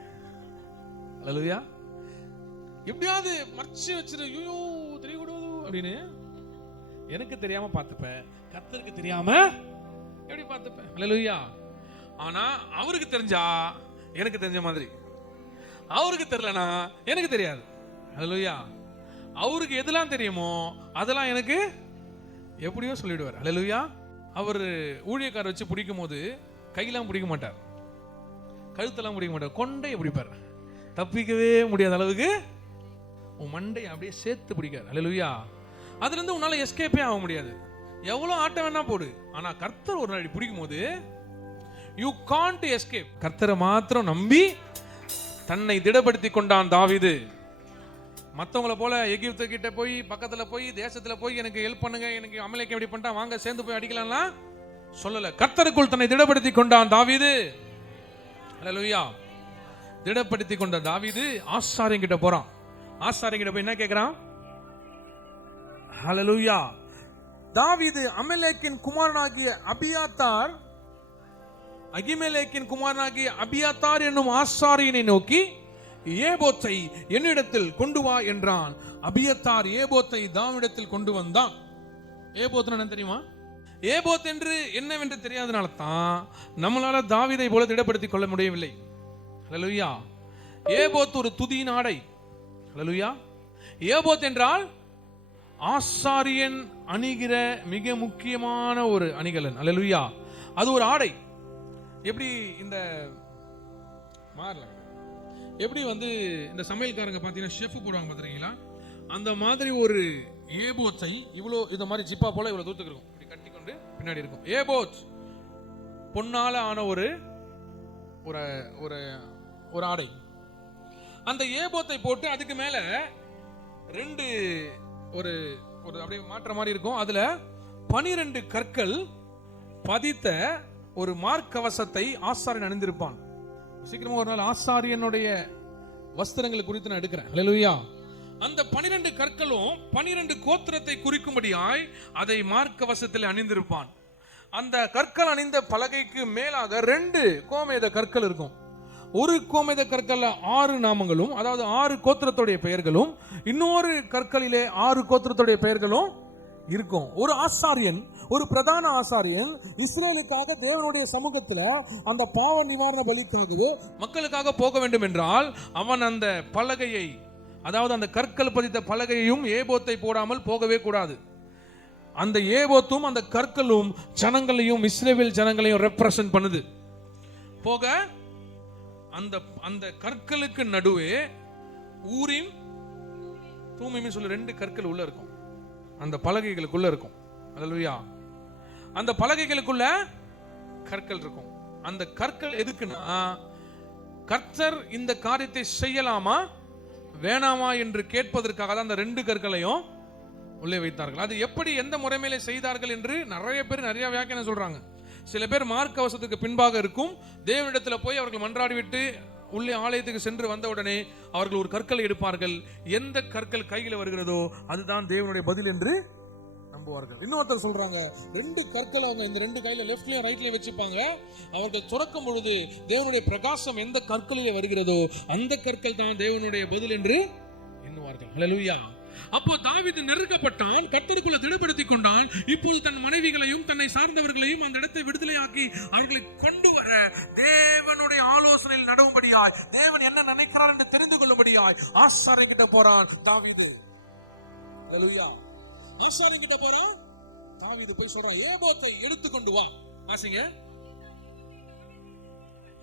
அல்லேலூயா. எப்படியாவது மறைச்சு வச்சிரு, ஐயோ தெரியக்கூடாது அப்படின்னு. எனக்கு தெரியாம பார்த்துப்பேன், கர்த்தருக்கு தெரியாம எப்படி பார்த்துப்பேன். அல்லேலூயா. ஆனா அவருக்கு தெரிஞ்சா எனக்கு தெரிஞ்ச மாதிரி, அவருக்கு தெரியலனா எனக்கு தெரியாது. அல்லேலூயா. அவருக்கு எதெல்லாம் தெரியுமோ அதெல்லாம் எனக்கு எப்படியோ சொல்லிடுவார். அல்லேலூயா. அவர் ஊழியக்காரர் வச்சு பிடிக்கும் போது கையெல்லாம் பிடிக்க மாட்டார், கழுத்தெல்லாம் பிடிக்க மாட்டார், கொண்டை பிடிப்பார். தப்பிக்கவே முடியாத அளவுக்கு உன் மண்டை அப்படியே சேர்த்து பிடிக்காது. அல்லேலூயா. அதுல இருந்து உன்னால எஸ்கேப்பே ஆக முடியாது. எவ்வளவு ஆட்டம் வேணா போடு, ஆனா கர்த்தர் ஒரு நாள் பிடிக்கும் போது யூ காண்ட் எஸ்கேப். கர்த்தரை மாத்திரம் நம்பி தன்னை திடப்படுத்தி கொண்டான் தாவீது. மற்றவங்கள போல எகிப்து கிட்ட போய் பக்கத்துல போய் தேசத்துல போய் எனக்கு ஹெல்ப் பண்ணுங்க, எனக்கு அமலேக்கு எப்படி பண்ணிட்டா வாங்க சேர்ந்து போய் அடிக்கலாம்லாம் சொல்லல. கர்த்தருக்குள் தன்னை திடப்படுத்தி கொண்டான் தாவீது. அல்லேலூயா. திடப்படுத்தி கொண்ட தாவீது ஆசாரியன் கிட்ட போறான். ஆசாரியன் கிட்ட போய் என்ன கேக்குறான்? அல்லேலூயா. தாவீது அமலேக்கின் குமாரனாகிய அபியாத்தார், அகிமெலேக்கின் குமாரனாகிய அபியாத்தார் என்னும் ஆசாரியனை நோக்கி ஏபோத்தை என்னிடத்தில் கொண்டு வா என்றான். அபியத்தார் ஏபோத்தை தாவீதிடத்தில் கொண்டு வந்தான். ஏபோத் என்ன தெரியுமா? ஏபோத் என்று என்னவென்று தெரியாதனால தான் நம்மளால தாவீதை போல திடப்படுத்திக் கொள்ள முடியவில்லை. அல்லேலூயா. ஏபோத் ஒரு துதியின் ஆடை. அல்லேலூயா. ஏபோத் என்றால் ஆசாரியன் அணிகிற மிக முக்கியமான ஒரு அணிகலன். அல்லேலூயா. அது ஒரு ஆடை. எப்படி இந்த மாறல, எப்படி வந்து இந்த சமையல்காரங்க பார்த்தீங்கன்னா ஷெஃப் போடுவாங்க பார்த்துருக்கீங்களா, அந்த மாதிரி ஒரு ஏபோத்தை இவ்வளோ இந்த மாதிரி ஜிப்பா போல இவ்வளோ தூரத்துக்கு இருக்கும், இப்படி கட்டி கொண்டு பின்னாடி இருக்கும். ஏபோத் பொன்னால ஆன ஒரு ஒரு ஆடை. அந்த ஏபோத்தை போட்டு அதுக்கு மேல 2 ஒரு ஒரு அப்படியே மாற்ற மாதிரி இருக்கும். அதுல 12 கற்கள் பதித்த ஒரு மார்க்கவசத்தை ஆசாரியன் அணிந்திருப்பான். சீக்கிரமா ஒரு நாள் ஆசாரியனுடைய வஸ்திரங்களை குறித்து நான் எடுக்கிறேன். ஹல்லேலூயா. அந்த 12 கற்களும் 12 கோத்திரத்தை குறிக்கும்படியாய் அதை மார்க்கவசத்தில் அணிந்திருப்பான். அந்த கற்கள் அணிந்த பலகைக்கு மேலாக 2 கோமேத கற்கள் இருக்கும். ஒரு கோமேத கற்கள்ல 6 நாமங்களும், அதாவது 6 கோத்திரத்துடைய பெயர்களும், இன்னொரு கற்களிலே 6 கோத்திரத்துடைய பெயர்களும் இருக்கும். ஒரு ஆசாரியன், ஒரு பிரதான ஆசாரியன் இஸ்ரேலுக்காக தேவனுடைய சமூகத்துல அந்த பாவ நிவாரண பலிக்காகவோ மக்களுக்காக போக வேண்டும் என்றால் அவன் அந்த பலகையை, அதாவது அந்த கற்கள் பதித்த பலகையையும் ஏபோத்தை போடாமல் போகவே கூடாது. அந்த ஏபோத்தும் அந்த கற்களும் ஜனங்களையும், இஸ்ரவேல் ஜனங்களையும் ரெப்ரசன்ட் பண்ணுது. போக அந்த அந்த கற்களுக்கு நடுவே ஊரின் தூமின்னு சொல்லி 2 கற்கள் உள்ள இருக்கும். அந்த பலகைகளுக்குள்ள இருக்கும். அல்லேலூயா. அந்த பலகைகளுக்குள்ள கற்கள் இருக்கும். அந்த கற்கள் எதுக்குன்னா, கர்த்தர் இந்த காரியத்தை செய்யலாமா வேணாமா என்று கேட்பதற்காக தான் அந்த 2 கற்களையும் உள்ளே வைத்தார்கள். அது எப்படி, எந்த முறைமையிலே செய்தார்கள் என்று நிறைய பேர் நிறைய வியாக்கியானம் சொல்றாங்க. சில பேர் மார்க்க அவசரத்துக்கு பின்பாக இருக்கும் தேவனிடத்துல போய் அவர்கள் மன்றாடிவிட்டு உள்ளே ஆலயத்துக்கு சென்று வந்தவுடனே அவர்கள் ஒரு கற்களை எடுப்பார்கள். எந்த கற்கள் கையில் வருகிறதோ அதுதான் தேவனுடைய பதில் என்று நம்புவார்கள். இன்னொருத்தர் சொல்றாங்க 2 கற்கள் அவங்க இந்த 2 கையில லெஃப்ட்லயும் ரைட்லயும் வச்சுப்பாங்க. அவர்கள் துறக்கும் பொழுது தேவனுடைய பிரகாசம் எந்த கற்களிலே வருகிறதோ அந்த கற்கள் தான் தேவனுடைய பதில் என்று எண்ணுவார்கள். ஹல்லேலூயா. அப்போ தாவீது நெருக்கப்பட்டான், கர்த்தருக்குள்ள திடப்படுத்திக் கொண்டான். இப்போது தன் மனைவிகளையும் தன்னை சார்ந்தவர்களையும் அந்த இடத்தை விடுதலையாக்கி அவர்களை கொண்டு வர தேவனுடைய ஆலோசனையில் நடவும்படியாய், தேவன் என்ன நினைக்கிறார் என்று தெரிந்து கொள்ளும்படியாய் ஆசாரியன் கிட்ட போறான் தாவீது. ஹல்லேலூயா. ஆசாரியன் கிட்ட போறான் தாவீது, போய் சொல்றான் ஏபோத்தை எடுத்து கொண்டு வா. வாசிங்க.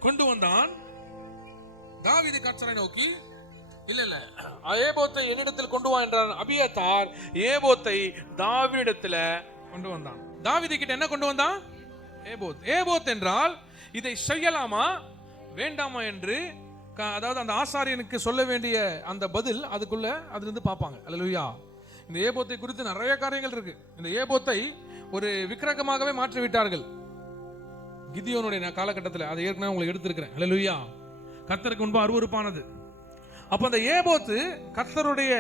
கொண்டு வந்தான். தாவீது கர்த்தரை நோக்கி, இல்ல ஏபோத்தை என்னிடத்தில் கொண்டு வா என்றார். அபியத்தார் ஏபோத்தை தாவீதிடத்தில் கொண்டு வந்தான். தாவீது கிட்ட என்ன கொண்டு வந்தான்? ஏபோத். ஏபோத் என்றால் இதை செய்யலாமா வேண்டாமா என்று, அதாவது அந்த ஆசாரியனுக்கு சொல்ல வேண்டிய அந்த பதில் அதுக்குள்ள அதுல இருந்து பார்ப்பாங்க. அல்லேலூயா. இந்த ஏபோத்தை குறித்து நிறைய காரியங்கள் இருக்கு. இந்த ஏபோத்தை ஒரு விக்கிரகமாகவே மாற்றி விட்டார்கள் கிதியோனுடைய காலகட்டத்தில். அதை ஏற்கனவே உங்களுக்கு எடுத்திருக்கிறேன். அல்லேலூயா. கர்த்தருக்கு முன்பு அருவருப்பானது. அப்ப அந்த ஏபோத்து கர்த்தருடைய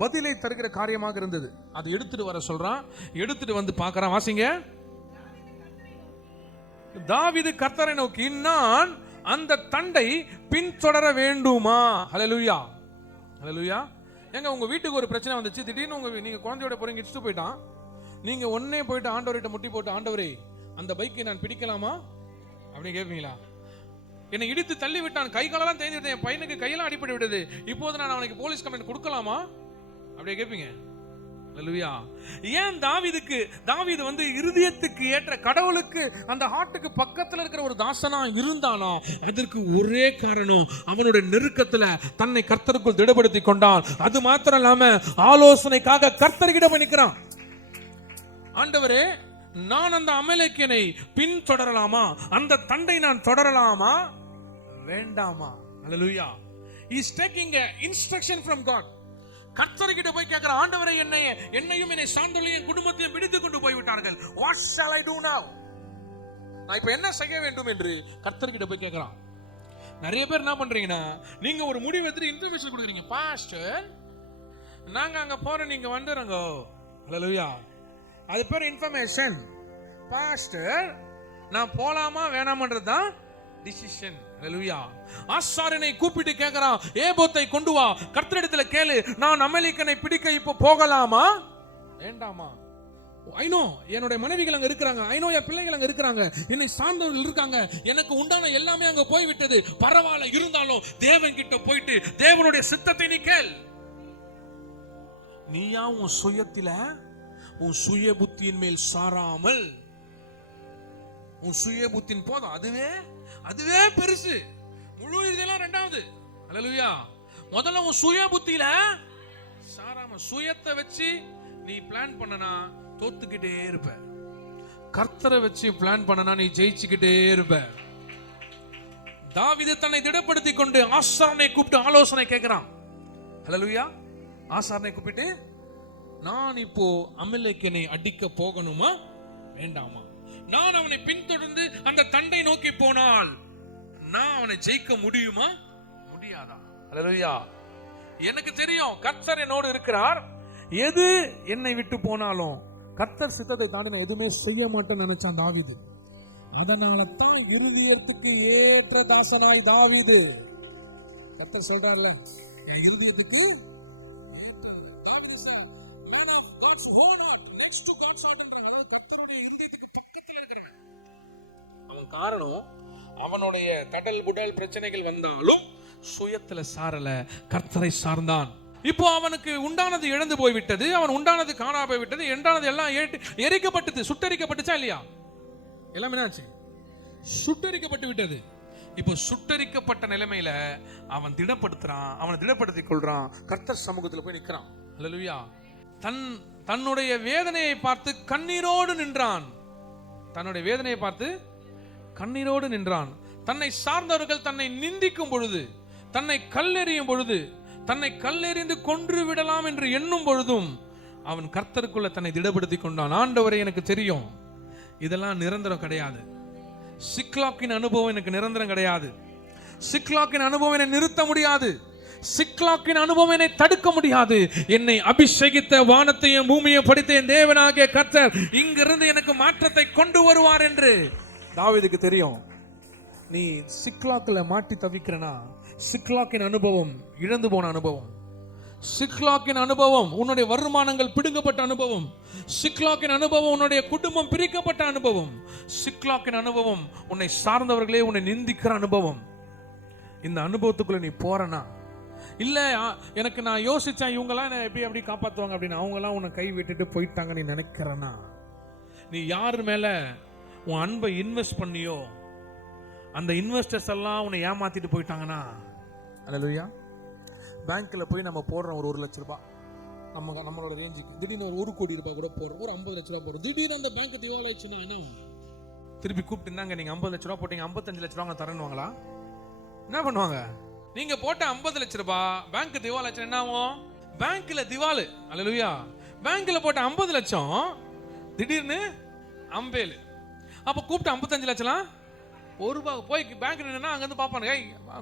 பதிலை தருகிற காரியமாக இருந்தது. அதை எடுத்துட்டு வர சொல்றான். எடுத்துட்டு வந்து பார்க்கறான். வாசிங்க. தாவீது கர்த்தரை நோக்கி, நான் அந்த தண்டை பின்தொடர வேண்டுமா? ஹல்லேலூயா. ஹல்லேலூயா. ஏங்க உங்க வீட்டுக்கு ஒரு பிரச்சனை வந்துச்சு, திடீர்னு நீங்க குழந்தையோட போறீங்க, இடிச்சுட்டு போயிட்டான். நீங்க ஒன்னே போயிட்டு ஆண்டவர்கிட்ட முட்டி போட்டு, ஆண்டவரே அந்த பைக்கை நான் பிடிக்கலாமா அப்படின்னு கேட்பீங்களா? என்னை இடித்து தள்ளி விட்டான், கை காலெல்லாம் தேய்ந்து விட்டேன், என் பையனுக்கு கையெல்லாம் அடிப்பட்டு விட்டது, இப்போது நான் அவனுக்கு போலீஸ் கம்ப்ளைண்ட் கொடுக்கலாமா அப்படியே கேட்பீங்க. அல்லேலூயா. ஏன் தாவீது வந்து இருதயத்துக்கு ஏற்ற, கடவுளுக்கு அந்த ஹார்ட்டுக்கு பக்கத்துல இருக்கிற ஒரு தாசனா இருந்தானா? அதற்கு ஒரே காரணம், அவனுடைய நெருக்கத்துல தன்னை கர்த்தருக்குள் திடப்படுத்தி கொண்டான். அது மாத்திரம் இல்லாம ஆலோசனைக்காக கர்த்தர்கிட்ட நிற்கிறான். ஆண்டவரே, நான் அந்த அமலேக்கியனை பின் தொடரலாமா? அந்த தண்டை நான் தொடரலாமா வேண்டாமா? Hallelujah. He is taking a instruction from God. கர்த்தர்கிட்ட போய் கேட்கிற, ஆண்டவரே என்னையும் என்னை சார்ந்தவர்களையும் குடும்பத்தையும் விடுத்து கொண்டு போய் விட்டார்கள். What shall I do now? நான் இப்ப என்ன செய்ய வேண்டும் என்று கர்த்தர்கிட்ட போய் கேட்கிறான். நிறைய பேர் என்ன பண்றீங்கன்னா, நீங்க ஒரு முடிவு எடுத்து இன்ஃபர்மேஷன் கொடுக்குறீங்க. பாஸ்டர், நாங்க அங்க போறோம், நீங்க வந்துருங்க. Hallelujah. அது பேர் இன்ஃபர்மேஷன். பாஸ்டர், நான் போலாமா வேணாமன்றது தான் டிசிஷன். ஹல்லேலூயா. ஆசாரியனை கூப்பிட்டு கேட்கிறான், ஏபோத்தை கொண்டு வா, கர்த்தரிடத்தில் கேளு, நான் அமலேக்கியனை பிடிக்க இப்போ போகலாமா வேண்டாமா? ஐ நோ என்னுடைய மனைவிகள் அங்க இருக்கிறாங்க, ஐ நோ என் பிள்ளைகள் அங்க இருக்கிறாங்க, என்னை சார்ந்தவர்கள் இருக்காங்க, எனக்கு உண்டான எல்லாமே அங்க போய்விட்டது, பரவாயில்ல, இருந்தாலும் தேவன் கிட்ட போயிட்டு தேவனுடைய சித்தத்தை நீ கேள். நீயா உன் சுயத்தில, உன் சுய புத்தியின் மேல் சாராமல், உன் சுய புத்தியின் போதும், அதுவே பெருசு, முழு இதெல்லாம் ரெண்டாவது. அல்லேலூயா. முதல்ல உன் சுய புத்தியில சாராம, சுயத்தை வச்சு நீ பிளான் பண்ணனா தோத்துக்கிட்டே இருப்ப. கர்த்தரை வச்சு பிளான் பண்ணனா நீ ஜெயிச்சுக்கிட்டே இருப்ப. தாவீது தன்னை திடப்படுத்திக் கொண்டு ஆசாரனை கூப்பிட்டு ஆலோசனை கேட்கிறான். அல்லேலூயா. ஆசாரனை கூப்பிட்டு நான் இப்போ அமலேக்கியனை அடிக்க போகணுமா வேண்டாமா? நான் அவனை பின்தொடர்ந்து அந்த தண்டை நோக்கி போனால் நான் அவனை ஜெயிக்க முடியுமா முடியாதா? அல்லேலூயா. எனக்கு தெரியும் கர்த்தர் என்னோடு இருக்கிறார். எது என்னை விட்டு போனாலும் கர்த்தர் சித்தத்தை தாண்டி நான் எதுவுமே செய்ய மாட்டேன்னு நினைச்சான் தாவீது. அதனால தான் இருதயத்துக்கு ஏற்ற தாசனாய் தாவீது. கர்த்தர் சொல்றார்ல, என் இருதயத்துக்கு ஏற்ற தாவீது man of God's own heart, next to God's heart என்றால் அதாவது கர்த்தருடைய இருதயத்துக்கு பக்கத்துல இருக்கிறவன். அவன் காரணம் அவனுடைய தடல் புடல் பிரச்சனைகள் வந்தாலும் சுயத்துல சாரல, கர்த்தரை சார்ந்தான். இப்போ அவனுக்கு உண்டானது இழந்து போய்விட்டது, அவன் உண்டானது காணா போய்விட்டது, உண்டானது எல்லாம் எரிக்கப்பட்டது, சுட்டரிக்கப்பட்டுச்சா இல்லையா? எல்லாமே என்னாச்சு? சுட்டரிக்கப்பட்டு விட்டது. இப்போ சுட்டரிக்கப்பட்ட நிலைமையில அவன் திடப்படுத்துறான், அவனை திடப்படுத்திக் கொள்றான், கர்த்தர் சமூகத்தில் போய் நிற்கிறான். அல்லேலூயா. தன்னுடைய வேதனையை பார்த்து கண்ணீரோடு நின்றான். தன்னுடைய வேதனையை பார்த்து கண்ணீரோடு நின்றான். தன்னை சார்ந்தவர்கள் தன்னை நிந்திக்கும் பொழுது, தன்னை கல்லெறியும் பொழுது, தன்னை கல்லெறிந்து கொன்று விடலாம் என்று எண்ணும் பொழுதும் அவன் கர்த்தருக்குள்ள தன்னை திடப்படுத்திக் கொண்டான். ஆண்டவரே, எனக்கு தெரியும் இதெல்லாம் நிரந்தரம் கிடையாது. சிக்லாக்கின் அனுபவம் எனக்கு நிரந்தரம் கிடையாது. சிக்லாக்கின் அனுபவம் என்னை நிறுத்த முடியாது. சிக்லாக்கின் அனுபவம் என்னை தடுக்க முடியாது. என்னை அபிஷேகித்த வானத்தையும் பூமியையும் படைத்த என் தேவனாகிய கர்த்தர் இங்கிருந்து எனக்கு மாற்றத்தை கொண்டு வருவார் என்று தாவீதுக்கு தெரியும். நீ சிக்லாக்ல மாட்டி தவிக்கிறனா, சிக்லாக்கின் அனுபவம் இழந்து போன அனுபவம், சிக்லாக்கின் அனுபவம் உன்னுடைய வருமானங்கள் பிடுங்கப்பட்ட அனுபவம், சிக்லாக்கின் அனுபவம் உன்னுடைய குடும்பம் பிரிக்கப்பட்ட அனுபவம், சிக்லாக்கின் அனுபவம் உன்னை சார்ந்தவர்களே உன்னை நிந்திக்கிற அனுபவம். இந்த அனுபவத்துக்குள்ள நீ போறனா, இல்ல எனக்கு நான் யோசிச்சேன் இவங்கெல்லாம் என்ன எப்படி அப்படி காப்பாத்துவாங்க அப்படின்னு, அவங்கெல்லாம் உன்னை கை விட்டுட்டு போயிட்டாங்க நீ நினைக்கிறனா, நீ யார் மேல உன் அன்பை இன்வெஸ்ட் பண்ணியோ அந்த இன்வெஸ்டர்ஸ் எல்லாம் உன்னை ஏமாத்திட்டு போயிட்டாங்கன்னா, அல்லேலூயா. பேங்க்ல போய் நம்ம போடுறோம் ஒரு 1 லட்ச ரூபாய், நம்மளோட ரேஞ்சுக்கு திடீர்னு ஒரு 1 கோடி ரூபாய் கூட போடுறோம், ஒரு 50 லட்ச ரூபாய் போடுறோம். திடீர்னு அந்த பேங்க் திவாலாயிடுச்சுன்னா என்ன? திருப்பி கூப்பிட்டு இருந்தாங்க, நீங்க 50 லட்ச ரூபாய் போட்டீங்க, 55 லட்ச ரூபாய் தரணுவாங்களா? என்ன பண்ணுவாங்க? நீங்க போட்ட 50 லட்ச ரூபாய் பேங்க் திவாலாச்சுன்னா என்ன ஆகும்? பேங்க்ல திவாலு. அல்லேலூயா. பேங்க்ல போட்ட 50 லட்சம் திடீர்னு அம்பேலு. அப்ப கூப்பிட்டு 55 லட்சம் ஒரு ரூபாய் போய் பேங்க் நின்னா அங்க இருந்து பாப்பானுங்க,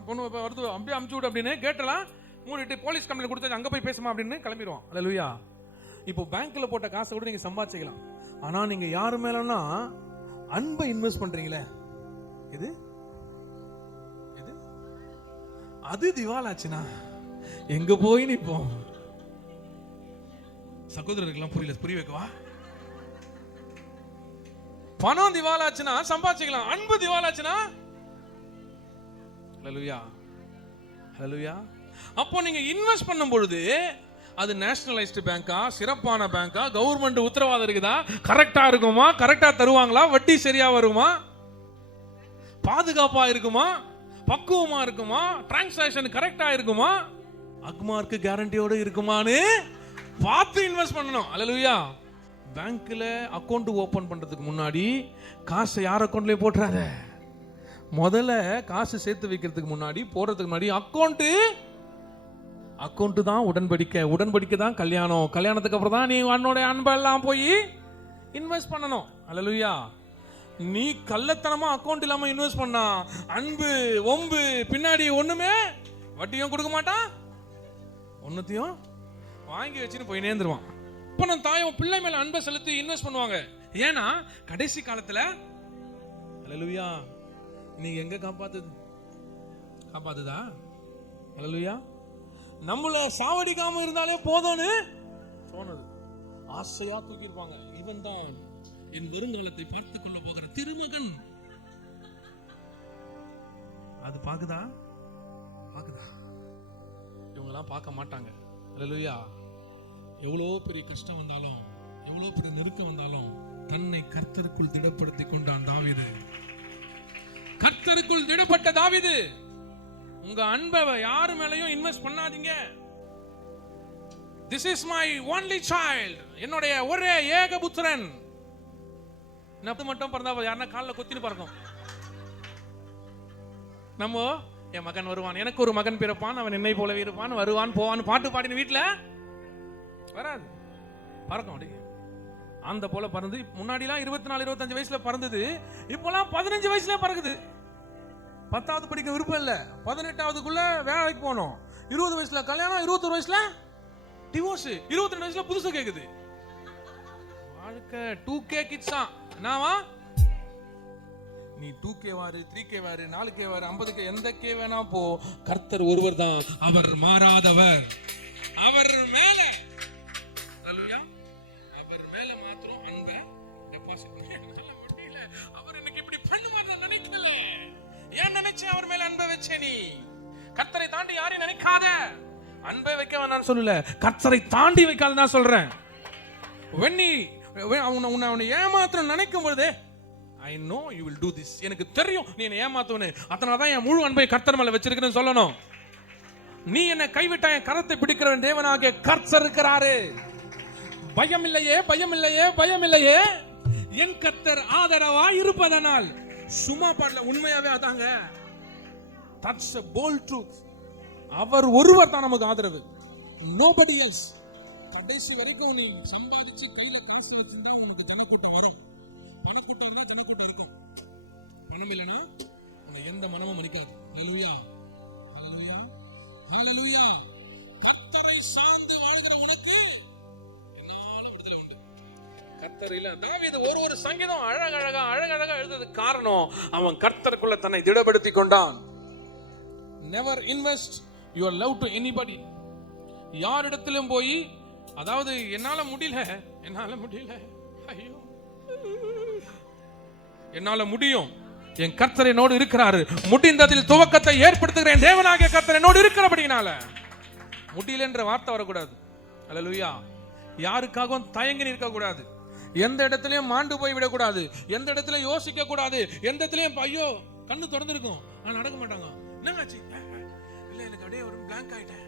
பொண்ணு வருது அப்படியே அமுச்சு விடு அப்படின்னு கேட்டலாம் மூடிட்டு போலீஸ் கம்ப்ளைண்ட் கொடுத்து அங்க போய் பேசுமா அப்படின்னு கிளம்பிடுவான். அல்லேலூயா. இப்போ பேங்க்ல போட்ட காசை கூட நீங்க சம்பாதிக்கலாம். ஆனா நீங்க யாரு மேலனா அன்பை இன்வெஸ்ட் பண்றீங்களே, இது இது அது திவாலாச்சுனா எங்க போய் நிப்போம்? சகோதரர்கள்லாம் புரிய வைக்கவா? பணம் திவாலாச்சுனா சம்பாதிக்கலாம், அன்பு திவாலாச்சுனா ஹல்லேலூயா ஹல்லேலூயா. அப்போ நீங்க இன்வெஸ்ட் பண்ணும் பொழுது அது நேஷனலைஸ்டு பேங்கா, சிறப்பான பேங்கா, கவர்மெண்ட் உத்தரவாதம் இருக்குதா, கரெக்டா இருக்குமா, கரெக்டா தருவாங்களா, வட்டி சரியா வருமா, பாதுகாப்பா இருக்குமா, பக்குவமா இருக்குமா, டிரான்சாக்ஷன் கரெக்டா இருக்குமா, அக்மார்க்கு கேரண்டியோட இருக்குமான்னு பார்த்து இன்வெஸ்ட் பண்ணணும். அல்லேலூயா. பேங்க்ல அக்கௌண்ட் ஓபன் பண்றதுக்கு முன்னாடி காசை யார் அக்கௌண்ட்லயே போட்டுறாத. முதல்ல காசு சேர்த்து வைக்கிறதுக்கு முன்னாடி போடுறதுக்கு முன்னாடி அக்கௌண்ட் தான் உடன்படிக்கை தான் கல்யாணம். கல்யாணத்துக்கு அப்புறம் தான் நீ உன்னோட அன்பெல்லாம் போய் இன்வெஸ்ட் பண்ணணும். அல்லேலூயா. நீ கள்ளத்தனமா அக்கௌண்ட் இல்லாம இன்வெஸ்ட் பண்ணா அன்பு ஒம்பு பின்னாடி ஒண்ணுமே வட்டியும் கொடுக்க மாட்டான், ஒன்னத்தையும் வாங்கி வச்சுன்னு போய் நேர்ந்துருவான். இப்ப நான் தாயும் பிள்ளை மேல அன்பை செலுத்தி இன்வெஸ்ட் பண்ணுவாங்க. ஏன்னா கடைசி காலத்துல அல்லேலூயா நீங்க எங்க காப்பாத்துதா? அல்லேலூயா. நம்மள சாவடிக்காம இருந்தாலே போதும்னு தோணுது, ஆசையா தூக்கிருப்பாங்க. இவன் தான் என் வருங்காலத்தை பார்த்துக் கொள்ள போகிற திருமகன். அது பாக்குதா? இவங்கெல்லாம் பார்க்க மாட்டாங்க. அல்லேலூயா. எவ்வளோ பெரிய கஷ்டம் வந்தாலும், எவ்வளோ பெரிய நெருக்கம் வந்தாலும் தன்னை கர்த்தருக்குள் திடப்படுத்திக் கொண்டான் தாவீது. கர்த்தருக்குள் திடப்பட்ட தாவீது. உங்க அன்பை யாரு மேலையும் இன்வெஸ்ட் பண்ணாதீங்க. This is my only child, என்னுடைய ஒரே ஏக புத்திரன். நப்பு மட்டும் பிறந்தா யாருன்னா காலில் கொத்தின்னு பறக்கும். நம்ம என் மகன் வருவான், எனக்கு ஒரு மகன் பிறப்பான், அவன் என்னை போலவே இருப்பான், வருவான் போவான் பாட்டு பாடின வீட்டுல வராது. பறக்கும் அப்படி அந்த போல பறந்து. முன்னாடிலாம் 24 25 வயசுல பறந்தது, இப்போலாம் 15 வயசுல பறக்குது. 10வது படிக்க விருப்பம் இல்ல, 18வதுக்குள்ள வேலைக்கு போகணும். 20 வயசுல கல்யாணம், 21 வயசுல டிவோர்ஸ், 22 வயசுல புதுசா கேக்குது. வாழ்க்கை 2K கிட்ஸ் தான். என்னவா நீ 2K வாரு, 3K வாரு, 4K வாரு, 50K, எந்த K வேணா போ, கர்த்தர் ஒருவர் தான், அவர் மாறாதவர். அவர் மேல அவர் மேல மாத்திரம் அன்பை டெபாசிட் முடியல. அவர் இன்னைக்கு இப்படி பண்ணுவார் நினைக்கல. ஏன் நினைச்ச அவர் மேல அன்பை வச்ச? நீ கர்த்தரை தாண்டி யாரையும் நினைக்காத. அன்பை வைக்க வேணாம்னு சொல்லல, கர்த்தரை தாண்டி வைக்காத நான் சொல்றேன். உன்னை ஏமாத்திரம் நினைக்கும் பொழுது I know you will do this. எனக்கு தெரியும் நீ என்னை ஏமாத்துவனே, அதனால தான் என் முழு அன்பை கர்த்தர் மேல வச்சிருக்கேன்னு சொல்லணும். நீ என்னை கைவிட்டா என் கரத்தை பிடிக்கிறவன் தேவனாகிய கர்த்தர் இருக்கிறாரு. பயம் இல்லையே, பயம் இல்லையே, பயம் இல்லையே, என் கர்த்தர் ஆதரவா இருப்பதனால். சும்மா பாடல, உண்மையாவே அதாங்க. That's a bold truth. அவர் ஒருவர் தான் நமக்கு ஆதரவு, nobody else. கடைசி வரைக்கும் நீ சம்பாதிச்சு கையில காசு வச்சிருந்தா உனக்கு ஜனக்கூட்டம் வரும். பணக்கூட்டம் தான் ஜனக்கூட்டம் இருக்கும். பணம் இல்லைன்னா உன்னை எந்த மனமும் மதிக்காது. ஹல்லேலூயா, ஹல்லேலூயா, ஹல்லேலூயா. கர்த்தரை சார்ந்து வாழ்கிற உனக்கு என்னால விடுதலை உண்டு. கர்த்தர் இல்ல. தாவீது ஒரு சங்கீதம் அழகழகா எழுதுறதுக்கு காரணம், அவன் கர்த்தருக்குள்ள தன்னை திடப்படுத்திக் கொண்டான். Never invest your love to anybody. யாரிடத்திலும் போய், அதாவது என்னால முடியல, ஐயோ என்னால முடியும், என் கர்த்தர் என்னோடு இருக்கிறாரு, முடிந்ததில் துவக்கத்தை ஏற்படுத்துகிறேன், தேவனாகிய கர்த்தர் என்னோடு இருக்கிறபடினால. முடியல என்ற வார்த்தை வரக்கூடாது. அல்லேலூயா. யாருக்காகவும் தயங்கி நிற்க கூடாது, எந்த இடத்துலயும் மாண்டு போய் விடக்கூடாது, எந்த இடத்துலயும் யோசிக்க கூடாது, எந்த இடத்துலயும் ஐயோ கண்ணு திறந்திருக்கும் ஆனா நடக்க மாட்டாங்க. என்னங்காச்சு? இல்ல எனக்கு அப்படியே ஒரு பிளாங்க் ஆயிட்டேன்.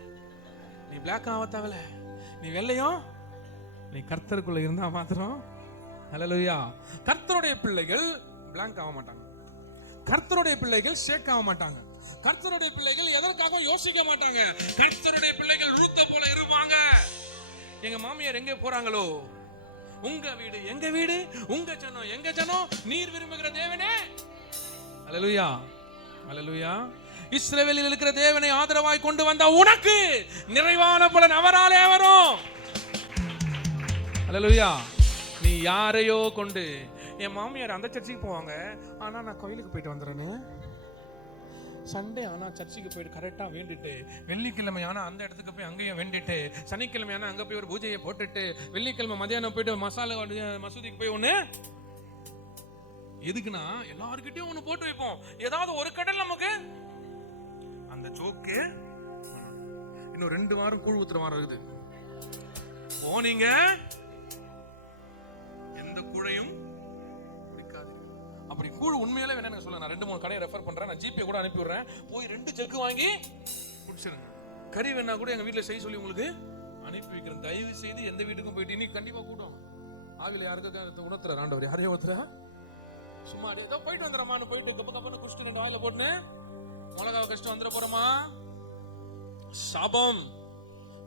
நீ பிளாக் ஆக தேவல, நீ வெள்ளையும், நீ கர்த்தருக்குள்ள இருந்தா மாத்திரம். ஹல்லேலூயா. கர்த்தருடைய பிள்ளைகள் பிளாங்க் ஆக மாட்டாங்க, கர்த்தருடைய பிள்ளைகள் ஷேக் ஆக மாட்டாங்க, கர்த்தருடைய பிள்ளைகள் எதற்காக யோசிக்க மாட்டாங்க, கர்த்தருடைய பிள்ளைகள் ரூத்த போல இருப்பாங்க. எங்க மாமியார் எங்க போறாங்களோ, உங்க வீடு எங்க வீடு, உங்க ஜனம் எங்க ஜனம், நீர் விரும்புகிற தேவனே. ஹல்லேலூயா, ஹல்லேலூயா. இஸ்ரவேலில் இருக்கிற தேவனை ஆதரவாய் கொண்டு வந்த உனக்கு நிறைவான பலன் அவராலே வரும். ஹல்லேலூயா. நீ யாரையோ கொண்டு, என் மாமியார் அந்த சர்ச்சுக்கு போவாங்க ஆனா நான் கோயிலுக்கு போயிட்டு வந்துடுறேன்னு, சண்டே ஆனா சர்ச்சுக்கு போயிட்டு கரெக்டா வேண்டிட்டு, வெள்ளிக்கிழமை ஆனா அந்த இடத்துக்கு போய் அங்கேயும் வேண்டிட்டு, சனிக்கிழமை ஆனா அங்க போய் ஒரு பூஜையை போட்டுட்டு, வெள்ளிக்கிழமை மதியானம் போயிட்டு மசூதிக்கு போய் ஒண்ணு. எதுக்குன்னா எல்லாருக்கிட்டையும் ஒண்ணு போட்டு வைப்போம். ஏதாவது ஒரு கடல் நமக்கு அந்த ஜோக்கு. இன்னும் 2 வாரம் கூழ் ஊத்துற வாரம் இருக்குது. போனீங்க எந்த கூழையும் குடிக்காது. அப்படி கூழ் உண்மையிலே வேணா சொல்ல, நான் 2-3 கடையை ரெஃபர் பண்றேன், நான் ஜிபே கூட அனுப்பி விடுறேன். போய் 2 ஜக்கு வாங்கி குடிச்சிருங்க. கறி வேணா கூட எங்க வீட்டுல செய்ய சொல்லி உங்களுக்கு அனுப்பி வைக்கிறேன். தயவு செய்து எந்த வீட்டுக்கும் போயிட்டு இன்னைக்கு கண்டிப்பா கூட்டம் ஆவில யாருக்கு உணர்த்துற ஆண்டவர் யாரையும் ஊத்துற, சும்மா ஏதோ போயிட்டு வந்துடுறமான்னு போயிட்டு கப்பன்னு குஷ்டு 2 வாயில போட்டு மிளகாவை கஷ்டம் வந்துட போறோமா? சாபம்,